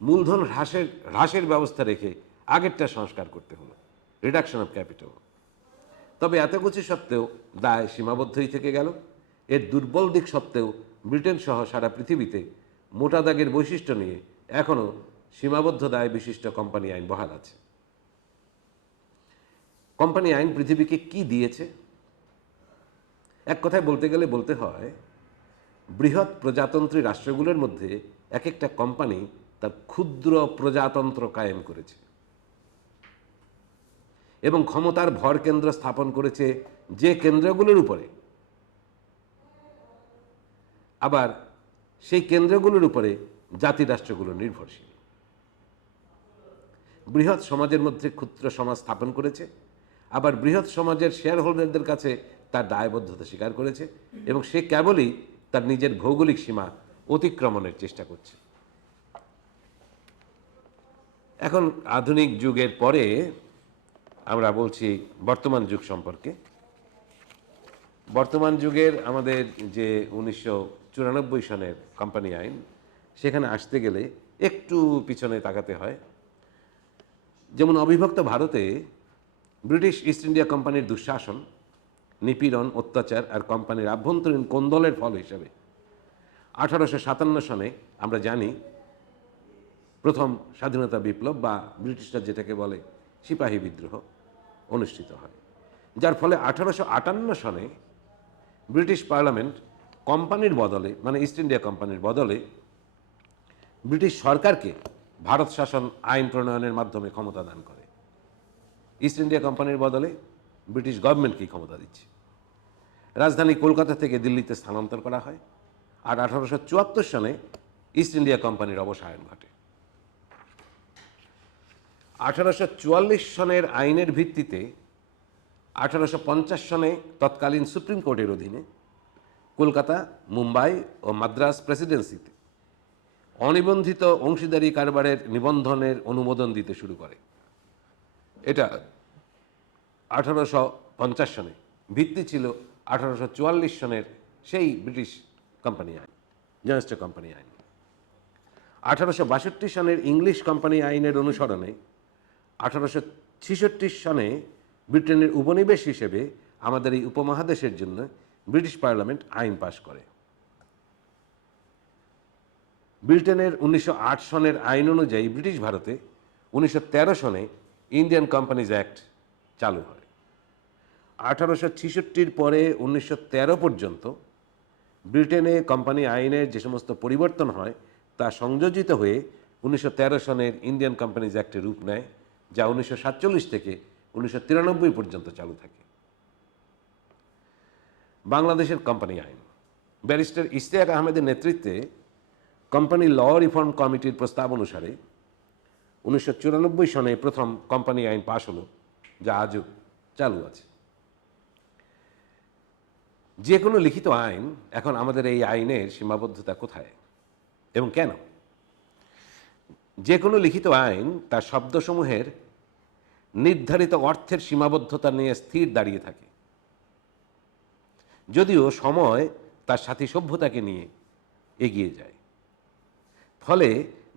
মূলধন হ্রাসের ব্যবস্থা রেখে আগেরটা সংস্কার করতে হলো, রিডাকশন অফ ক্যাপিটাল। তবে এত কিছু সত্ত্বেও দায় সীমাবদ্ধই থেকে গেল। এর দুর্বল দিক সত্ত্বেও ব্রিটেন সহ সারা পৃথিবীতে মোটা দাগের বৈশিষ্ট্য নিয়ে এখনও সীমাবদ্ধ দায় বিশিষ্ট কোম্পানি আইন বহাল আছে। কোম্পানি আইন পৃথিবীকে কি দিয়েছে? এক কথায় বলতে গেলে বলতে হয়, বৃহৎ প্রজাতন্ত্রী রাষ্ট্রগুলোর মধ্যে এক একটা কোম্পানি তার ক্ষুদ্র প্রজাতন্ত্র কায়েম করেছে এবং ক্ষমতার ভর কেন্দ্র স্থাপন করেছে যে কেন্দ্রগুলোর উপরে, আবার সেই কেন্দ্রগুলোর উপরে জাতি রাষ্ট্রগুলো নির্ভরশীল। বৃহৎ সমাজের মধ্যে ক্ষুদ্র সমাজ স্থাপন করেছে, আবার বৃহৎ সমাজের শেয়ার হোল্ডারদের কাছে তার দায়বদ্ধতা স্বীকার করেছে এবং সে কেবলই তার নিজের ভৌগোলিক সীমা অতিক্রমণের চেষ্টা করছে। এখন আধুনিক যুগের পরে আমরা বলছি বর্তমান যুগ সম্পর্কে। বর্তমান যুগের আমাদের যে 1994 সনের কোম্পানি আইন, সেখানে আসতে গেলে একটু পিছনে তাকাতে হয়। যেমন অবিভক্ত ভারতে ব্রিটিশ ইস্ট ইন্ডিয়া কোম্পানির দুঃশাসন, নিপীড়ন, অত্যাচার আর কোম্পানির আভ্যন্তরীণ কোন্দলের ফল হিসাবে 1857 সনে আমরা জানি প্রথম স্বাধীনতা বিপ্লব বা ব্রিটিশরা যেটাকে বলে সিপাহী বিদ্রোহ অনুষ্ঠিত হয়, যার ফলে 1858 সনে ব্রিটিশ পার্লামেন্ট কোম্পানির বদলে, মানে ইস্ট ইন্ডিয়া কোম্পানির বদলে, ব্রিটিশ সরকারকে ভারত শাসন আইন প্রণয়নের মাধ্যমে ক্ষমতা দান করে। ইস্ট ইন্ডিয়া কোম্পানির বদলে ব্রিটিশ গভর্নমেন্টকেই ক্ষমতা দিচ্ছে। রাজধানী কলকাতা থেকে দিল্লিতে স্থানান্তর করা হয় আর 1874 সনে ইস্ট ইন্ডিয়া কোম্পানির অবসায়ন ঘটে। 1844 সনের আইনের ভিত্তিতে 1850 সনে তৎকালীন সুপ্রিম কোর্টের অধীনে কলকাতা, মুম্বাই ও মাদ্রাজ প্রেসিডেন্সিতে অনিবন্ধিত অংশীদারি কারবারের নিবন্ধনের অনুমোদন দিতে শুরু করে। এটা 1850 সনে, ভিত্তি ছিল 1844 সনের সেই ব্রিটিশ কোম্পানি আইন, জনস্ট কোম্পানি আইন। 1862 সনের ইংলিশ কোম্পানি আইনের অনুসরণে 1866 সনে ব্রিটেনের উপনিবেশ হিসেবে আমাদের এই উপমহাদেশের জন্য ব্রিটিশ পার্লামেন্ট আইন পাশ করে। ব্রিটেনের 1908 সনের আইন অনুযায়ী ব্রিটিশ ভারতে 1913 সনে ইন্ডিয়ান কোম্পানিজ অ্যাক্ট চালু হয়। 1866 পরে 1913 পর্যন্ত ব্রিটেনে কোম্পানি আইনের যে সমস্ত পরিবর্তন হয় তা সংযোজিত হয়ে 1913 সনের ইন্ডিয়ান কোম্পানিজ অ্যাক্টে রূপ নেয়, যা 1947 থেকে 1993 পর্যন্ত চালু থাকে। বাংলাদেশের কোম্পানি আইন ব্যারিস্টার ইশতিয়াক আহমেদের নেতৃত্বে কোম্পানি ল রিফর্ম কমিটির প্রস্তাব অনুসারে 1994 সনে প্রথম কোম্পানি আইন পাশ হলো, যা আজও চালু আছে। যে কোনো লিখিত আইন, এখন আমাদের এই আইনের সীমাবদ্ধতা কোথায় এবং কেন? যে কোনো লিখিত আইন তার শব্দসমূহের নির্ধারিত অর্থের সীমাবদ্ধতা নিয়ে স্থির দাঁড়িয়ে থাকে, যদিও সময় তার সাথী সভ্যতাকে নিয়ে এগিয়ে যায়। ফলে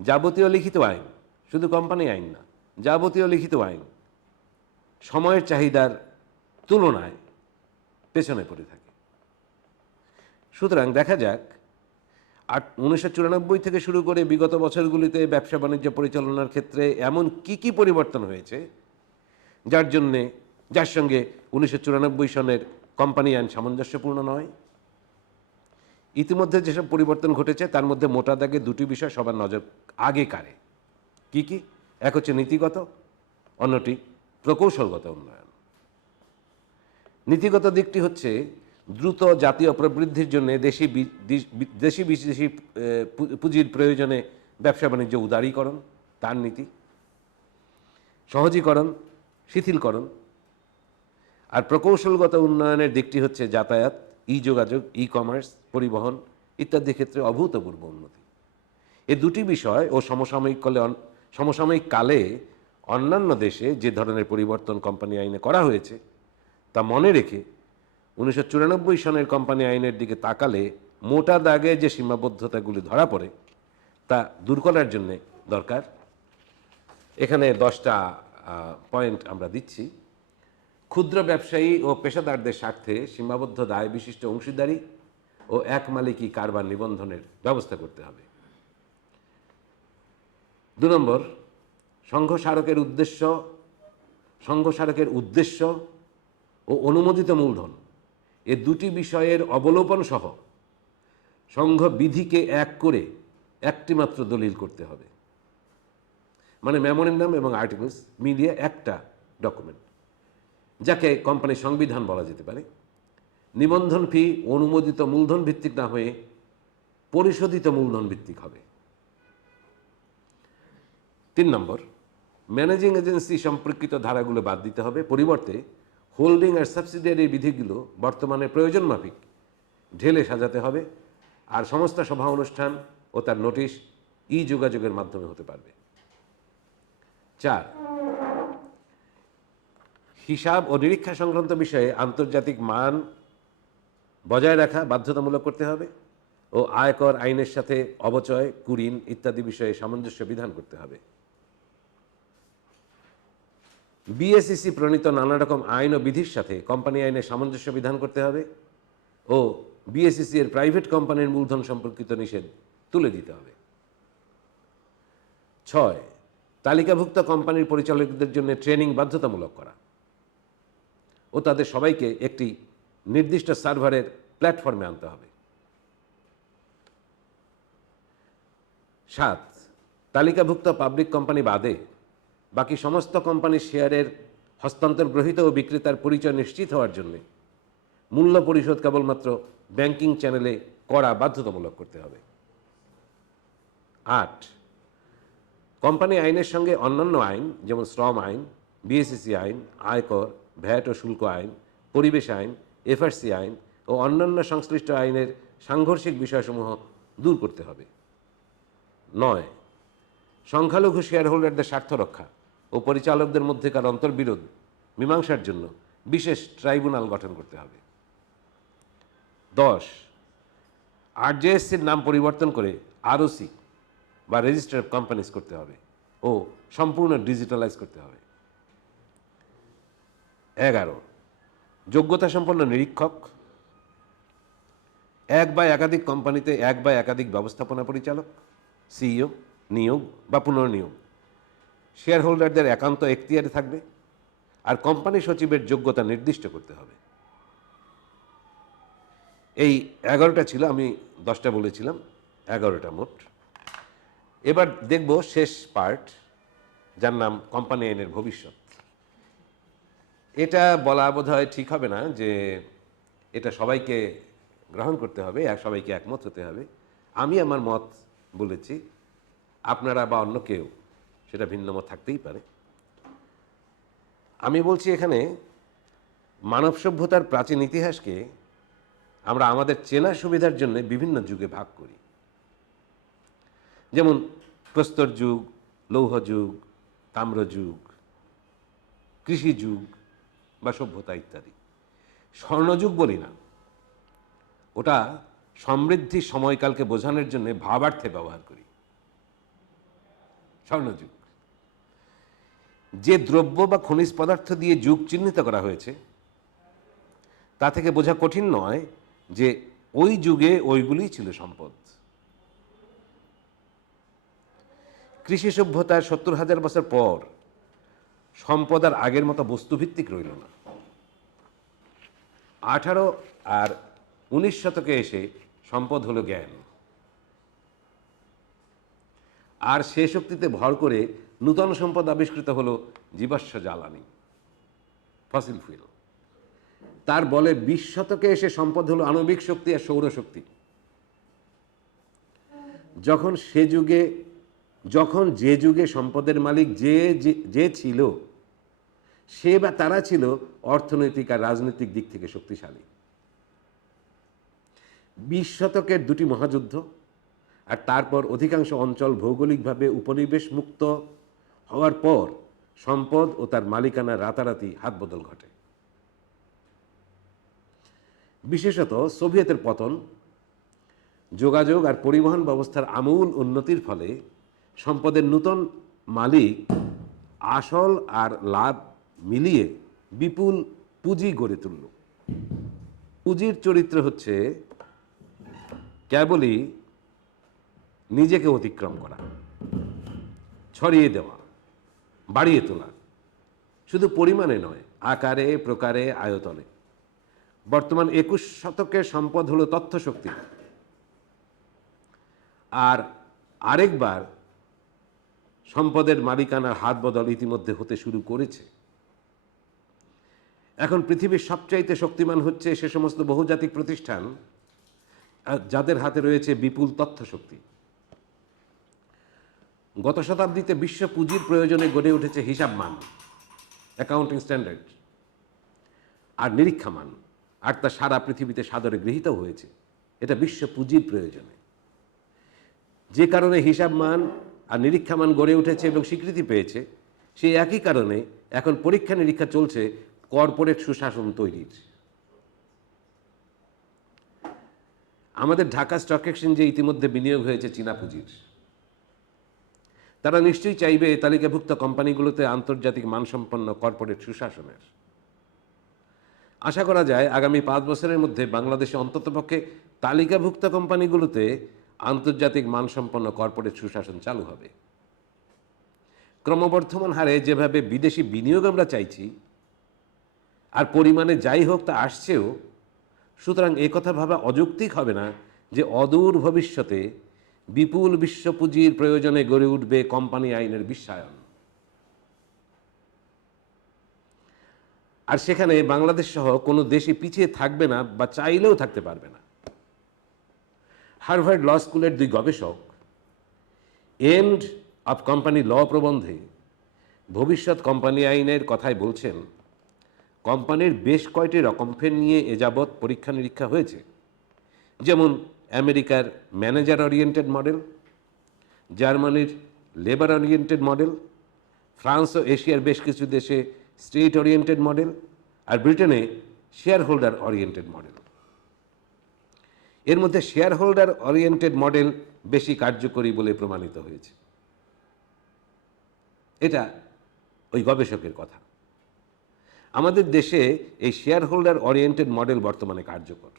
যাবতীয় লিখিত আইন, শুধু কোম্পানি আইন না, যাবতীয় লিখিত আইন সময়ের চাহিদার তুলনায় পেছনে পড়ে থাকে। সুতরাং দেখা যাক 1994 থেকে শুরু করে বিগত বছরগুলিতে ব্যবসা বাণিজ্য পরিচালনার ক্ষেত্রে এমন কি পরিবর্তন হয়েছে যার সঙ্গে 1994 সনের কোম্পানি আইন সামঞ্জস্যপূর্ণ নয়। ইতিমধ্যে যেসব পরিবর্তন ঘটেছে তার মধ্যে মোটা দাগে দুটি বিষয় সবার নজর আগে কাড়ে। কি? এক হচ্ছে নীতিগত, অন্যটি প্রকৌশলগত উন্নয়ন। নীতিগত দিকটি হচ্ছে দ্রুত জাতীয় প্রবৃদ্ধির জন্য দেশি বিদেশি পুঁজির প্রয়োজনে ব্যবসা বাণিজ্য উদারীকরণ, তার নীতি, সহজীকরণ, শিথিলকরণ। আর প্রকৌশলগত উন্নয়নের দিকটি হচ্ছে যাতায়াত, যোগাযোগ, কমার্স, পরিবহন ইত্যাদি ক্ষেত্রে অভূতপূর্ব উন্নতি। এই দুটি বিষয় ও সমসাময়িক কালে অন্যান্য দেশে যে ধরনের পরিবর্তন কোম্পানি আইনে করা হয়েছে তা মনে রেখে 1994 সনের কোম্পানি আইনের দিকে তাকালে মোটা দাগে যে সীমাবদ্ধতাগুলি ধরা পড়ে তা দূর করার জন্য দরকার। এখানে 10টা পয়েন্ট আমরা দিচ্ছি। ক্ষুদ্র ব্যবসায়ী ও পেশাদারদের স্বার্থে সীমাবদ্ধ দায় বিশিষ্ট অংশীদারি ও এক মালিকি কারবার নিবন্ধনের ব্যবস্থা করতে হবে। 2 নম্বর, সংঘ স্মারকের উদ্দেশ্য ও অনুমোদিত মূলধন এ দুটি বিষয়ের অবলোপন সহ সংঘ বিধিকে এক করে একটি মাত্র দলিল করতে হবে। মানে মেমোরেন্ডাম এবং আর্টিকেলস মিলিয়ে একটা ডকুমেন্ট, যাকে কোম্পানির সংবিধান বলা যেতে পারে। নিবন্ধন ফি অনুমোদিত মূলধন ভিত্তিক না হয়ে পরিশোধিত মূলধন ভিত্তিক হবে। 3 নম্বর, ম্যানেজিং এজেন্সি সম্পর্কিত ধারাগুলো বাদ দিতে হবে। পরিবর্তে হোল্ডিং আর সাবসিডিয়ারি বিধিগুলো বর্তমানে প্রয়োজন মাফিক ঢেলে সাজাতে হবে। আর সমস্ত সভা অনুষ্ঠান ও তার নোটিশ যোগাযোগের মাধ্যমে হতে পারবে। 4, হিসাব ও নিরীক্ষা সংক্রান্ত বিষয়ে আন্তর্জাতিক মান বজায় রাখা বাধ্যতামূলক করতে হবে ও আয়কর আইনের সাথে অবচয়, কুরিন ইত্যাদি বিষয়ে সামঞ্জস্য বিধান করতে হবে। বিএসইসি প্রণীত নানা রকম আইন ও বিধির সাথে কোম্পানি আইনের সামঞ্জস্য বিধান করতে হবে ও বিএসইসি এর প্রাইভেট কোম্পানির মূলধন সম্পর্কিত নিষেধ তুলে দিতে হবে। 6, তালিকাভুক্ত কোম্পানির পরিচালকদের জন্য ট্রেনিং বাধ্যতামূলক করা ও তাদের সবাইকে একটি নির্দিষ্ট সার্ভারের প্ল্যাটফর্মে আনতে হবে। 7, তালিকাভুক্ত পাবলিক কোম্পানি বাদে বাকি সমস্ত কোম্পানির শেয়ারের হস্তান্তর গ্রহীত ও বিক্রেতার পরিচয় নিশ্চিত হওয়ার জন্য মূল্য পরিশোধ কেবলমাত্র ব্যাংকিং চ্যানেলে করা বাধ্যতামূলক করতে হবে। 8, কোম্পানি আইনের সঙ্গে অন্যান্য আইন যেমন শ্রম আইন, বিএসইসি আইন, আয়কর, ভ্যাট ও শুল্ক আইন, পরিবেশ আইন, এফআরসি আইন ও অন্যান্য সংশ্লিষ্ট আইনের সাংঘর্ষিক বিষয়সমূহ দূর করতে হবে। 9, সংখ্যালঘু শেয়ার হোল্ডারদের স্বার্থ রক্ষা ও পরিচালকদের মধ্যেকার অন্তর্বিরোধ মীমাংসার জন্য বিশেষ ট্রাইব্যুনাল গঠন করতে হবে। 10, আরজেএসসির নাম পরিবর্তন করে আরওসি বা রেজিস্টার অফ কোম্পানিজ করতে হবে ও সম্পূর্ণ ডিজিটালাইজ করতে হবে। 11, যোগ্যতা সম্পন্ন নিরীক্ষক, এক বা একাধিক কোম্পানিতে এক বা একাধিক ব্যবস্থাপনা পরিচালক, সিইও নিয়োগ বা পুনর্নিয়োগ শেয়ার হোল্ডারদের একান্ত এখতিয়ারে থাকবে আর কোম্পানি সচিবের যোগ্যতা নির্দিষ্ট করতে হবে। এই 11টা ছিল, আমি 10টা বলেছিলাম, 11টা মোট। এবার দেখব শেষ পার্ট, যার নাম কোম্পানি আইনের ভবিষ্যৎ। এটা বলা বোধহয় ঠিক হবে না যে এটা সবাইকে গ্রহণ করতে হবে, সবাইকে একমত হতে হবে। আমি আমার মত বলেছি, আপনারা বা অন্য কেউ সেটা ভিন্ন মত থাকতেই পারে। আমি বলছি এখানে মানব সভ্যতার প্রাচীন ইতিহাসকে আমরা আমাদের চেনা সুবিধার জন্য বিভিন্ন যুগে ভাগ করি। যেমন প্রস্তর যুগ, লৌহ যুগ, তাম্র যুগ, কৃষি যুগ বা সভ্যতা ইত্যাদি। স্বর্ণযুগ বলি না, ওটা সমৃদ্ধির সময়কালকে বোঝানোর জন্য ভাবার্থে ব্যবহার করি। স্বর্ণযুগ। যে দ্রব্য বা খনিজ পদার্থ দিয়ে যুগ চিহ্নিত করা হয়েছে তা থেকে বোঝা কঠিন নয় যে ওই যুগে ওইগুলিই ছিল সম্পদ। কৃষি সভ্যতার ৭০,০০০ বছর পর সম্পদ আর আগের মতো বস্তুভিত্তিক রইল না। ১৮ আর ১৯ শতকে এসে সম্পদ হলো জ্ঞান, আর সে শক্তিতে ভর করে নূতন সম্পদ আবিষ্কৃত হলো জীবাশ্ম জ্বালানি, ফসিল ফুয়েল। তার বলে ২০ শতকে এসে সম্পদ হলো আণবিক শক্তি আর সৌরশক্তি। যখন যে যুগে সম্পদের মালিক যে ছিল সে বা তারা ছিল অর্থনৈতিক আর রাজনৈতিক দিক থেকে শক্তিশালী। ২০ শতকের দুটি মহাযুদ্ধ আর তারপর অধিকাংশ অঞ্চল ভৌগোলিকভাবে উপনিবেশ মুক্ত হওয়ার পর সম্পদ ও তার মালিকানা রাতারাতি হাতবদল ঘটে। বিশেষত সোভিয়েতের পতন, যোগাযোগ আর পরিবহন ব্যবস্থার আমূল উন্নতির ফলে সম্পদের নূতন মালিক আসল আর লাভ মিলিয়ে বিপুল পুঁজি গড়ে তুলল। পুঁজির চরিত্র হচ্ছে কেবলই নিজেকে অতিক্রম করা, ছড়িয়ে দেওয়া, বাড়িয়ে তোলা, শুধু পরিমাণে নয়, আকারে, প্রকারে, আয়তনে। বর্তমান ২১ শতকের সম্পদ হলো তথ্য শক্তি। আর আরেকবার সম্পদের মালিকানার হাত বদল ইতিমধ্যে হতে শুরু করেছে। এখন পৃথিবীর সবচাইতে শক্তিমান হচ্ছে সে সমস্ত বহুজাতিক প্রতিষ্ঠান যাদের হাতে রয়েছে বিপুল তথ্য শক্তি। গত শতাব্দীতে বিশ্ব পুঁজির প্রয়োজনে গড়ে উঠেছে হিসাবমান, অ্যাকাউন্টিং স্ট্যান্ডার্ড আর নিরীক্ষামান, আর তা সারা পৃথিবীতে সাদরে গৃহীত হয়েছে। এটা বিশ্ব পুঁজির প্রয়োজনে। যে কারণে হিসাবমান আর নিরীক্ষামান গড়ে উঠেছে এবং স্বীকৃতি পেয়েছে, সেই একই কারণে এখন পরীক্ষা নিরীক্ষা চলছে কর্পোরেট সুশাসন তৈরির। আমাদের ঢাকা স্টক এক্সচেঞ্জে ইতিমধ্যে বিনিয়োগ হয়েছে চীনা পুঁজির। তারা নিশ্চয়ই চাইবে তালিকাভুক্ত কোম্পানিগুলোতে আন্তর্জাতিক মানসম্পন্ন কর্পোরেট সুশাসনের। আশা করা যায় আগামী ৫ বছরের মধ্যে বাংলাদেশে অন্ততপক্ষে তালিকাভুক্ত কোম্পানিগুলোতে আন্তর্জাতিক মানসম্পন্ন কর্পোরেট সুশাসন চালু হবে। ক্রমবর্ধমান হারে যেভাবে বিদেশি বিনিয়োগ আমরা চাইছি, আর পরিমাণে যাই হোক তা আসছেও, সুতরাং একথা ভাবা অযৌক্তিক হবে না যে অদূর ভবিষ্যতে বিপুল বিশ্ব পুঁজির প্রয়োজনে গড়ে উঠবে কোম্পানি আইনের বিশ্বায়ন। আর সেখানে বাংলাদেশ সহ কোনো দেশই পিছিয়ে থাকবে না বা চাইলেও থাকতে পারবে না। হার্ভার্ড ল স্কুলের ২ গবেষক এন্ড অফ কোম্পানি ল প্রবন্ধে ভবিষ্যৎ কোম্পানি আইনের কথাই বলছেন, কোম্পানির বেশ কয়টি রকমফের নিয়ে এযাবৎ পরীক্ষা নিরীক্ষা হয়েছে, যেমন আমেরিকার ম্যানেজার ওরিয়েন্টেড মডেল, জার্মানির লেবার ওরিয়েন্টেড মডেল, ফ্রান্স ও এশিয়ার বেশ কিছু দেশে স্টেট ওরিয়েন্টেড মডেল, আর ব্রিটেনে শেয়ার হোল্ডার ওরিয়েন্টেড মডেল। এর মধ্যে শেয়ার হোল্ডার ওরিয়েন্টেড মডেল বেশি কার্যকরী বলে প্রমাণিত হয়েছে। এটা ওই গবেষকের কথা। আমাদের দেশে এই শেয়ার হোল্ডার ওরিয়েন্টেড মডেল বর্তমানে কার্যকর।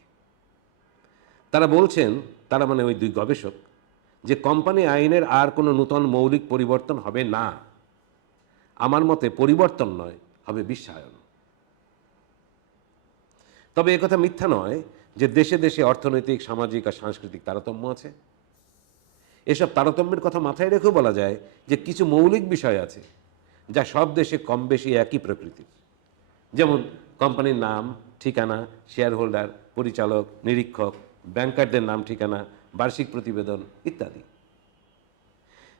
তারা বলছেন, তারা মানে ওই 2 গবেষক, যে কোম্পানি আইনের আর কোনো নূতন মৌলিক পরিবর্তন হবে না। আমার মতে পরিবর্তন নয়, হবে বিশ্বায়ন। তবে একথা মিথ্যা নয় যে দেশে দেশে অর্থনৈতিক, সামাজিক আর সাংস্কৃতিক তারতম্য আছে। এসব তারতম্যের কথা মাথায় রেখেও বলা যায় যে কিছু মৌলিক বিষয় আছে যা সব দেশে কম বেশি একই প্রকৃতির, যেমন কোম্পানির নাম, ঠিকানা, শেয়ার হোল্ডার, পরিচালক, নিরীক্ষক, ব্যাংকারদের নাম ঠিকানা, বার্ষিক প্রতিবেদন ইত্যাদি।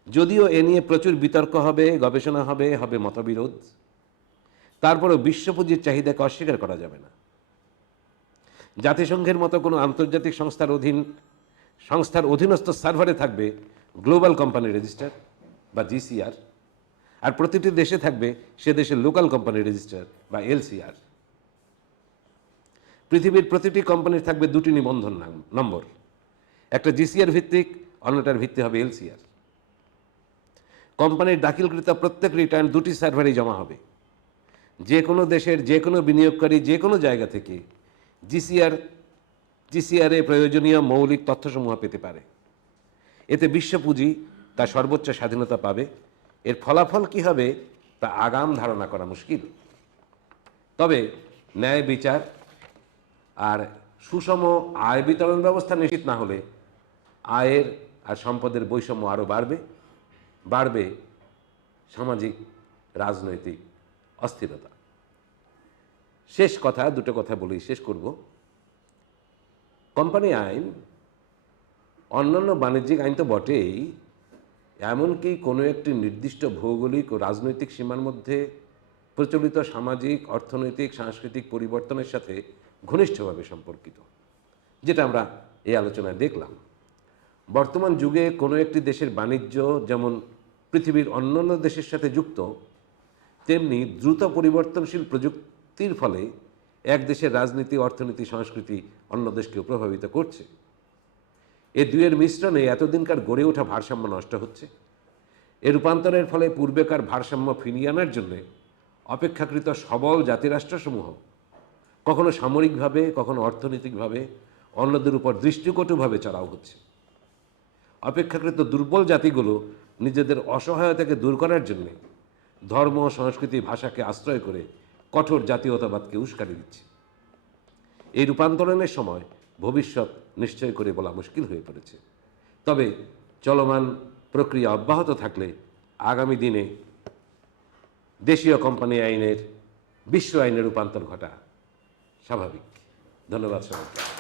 যদিও এ নিয়ে প্রচুর বিতর্ক হবে, গবেষণা হবে, হবে মতবিরোধ, তারপরেও বিশ্ব পুঁজির চাহিদাকে অস্বীকার করা যাবে না। জাতিসংঘের মতো কোনো আন্তর্জাতিক সংস্থার অধীনস্থ সার্ভারে থাকবে গ্লোবাল কোম্পানি রেজিস্টার বা জিসিআর, আর প্রতিটি দেশে থাকবে সে দেশের লোকাল কোম্পানি রেজিস্টার বা এলসিআর। পৃথিবীর প্রতিটি কোম্পানির থাকবে 2টি নিবন্ধন নম্বর, একটা জিসিআর ভিত্তিক, অন্যটার ভিত্তি হবে এলসিআর। কোম্পানির দাখিলকৃত প্রত্যেক রিটার্ন দুটি সার্ভারেই জমা হবে। যে কোনো দেশের যে কোনো বিনিয়োগকারী যে কোনো জায়গা থেকে জিসিআরে প্রয়োজনীয় মৌলিক তথ্যসমূহ পেতে পারে। এতে বিশ্ব পুঁজি তার সর্বোচ্চ স্বাধীনতা পাবে। এর ফলাফল কি হবে তা আগাম ধারণা করা মুশকিল। তবে ন্যায় বিচার আর সুষম আয় বিতরণ ব্যবস্থা নিশ্চিত না হলে আয়ের আর সম্পদের বৈষম্য আরও বাড়বে সামাজিক রাজনৈতিক অস্থিরতা। শেষ কথা, দুটো কথা বলেই শেষ করব। কোম্পানি আইন অন্যান্য বাণিজ্যিক আইন তো বটেই, এমনকি কোনো একটি নির্দিষ্ট ভৌগোলিক ও রাজনৈতিক সীমার মধ্যে প্রচলিত সামাজিক, অর্থনৈতিক, সাংস্কৃতিক পরিবর্তনের সাথে ঘনিষ্ঠভাবে সম্পর্কিত, যেটা আমরা এই আলোচনায় দেখলাম। বর্তমান যুগে কোনো একটি দেশের বাণিজ্য যেমন পৃথিবীর অন্যান্য দেশের সাথে যুক্ত, তেমনি দ্রুত পরিবর্তনশীল প্রযুক্তির ফলে এক দেশের রাজনীতি, অর্থনীতি, সংস্কৃতি অন্য দেশকেও প্রভাবিত করছে। এ দুয়ের মিশ্রণে এতদিনকার গড়ে ওঠা ভারসাম্য নষ্ট হচ্ছে। এর রূপান্তরের ফলে পূর্বেকার ভারসাম্য ফিরিয়ে আনার জন্য অপেক্ষাকৃত সবল জাতিরাষ্ট্রসমূহ কখনো সামরিকভাবে, কখনো অর্থনৈতিকভাবে অন্যদের উপর দৃষ্টিকটুভাবে চড়াও হচ্ছে। অপেক্ষাকৃত দুর্বল জাতিগুলো নিজেদের অসহায়তাকে দূর করার জন্যে ধর্ম, সংস্কৃতি, ভাষাকে আশ্রয় করে কঠোর জাতীয়তাবাদকে উস্কানি দিচ্ছে। এই রূপান্তরণের সময় ভবিষ্যৎ নিশ্চয় করে বলা মুশকিল হয়ে পড়েছে। তবে চলমান প্রক্রিয়া অব্যাহত থাকলে আগামী দিনে দেশীয় কোম্পানি আইনের বিশ্ব আইনে রূপান্তর ঘটা স্বাভাবিক। ধন্যবাদ সবাইকে।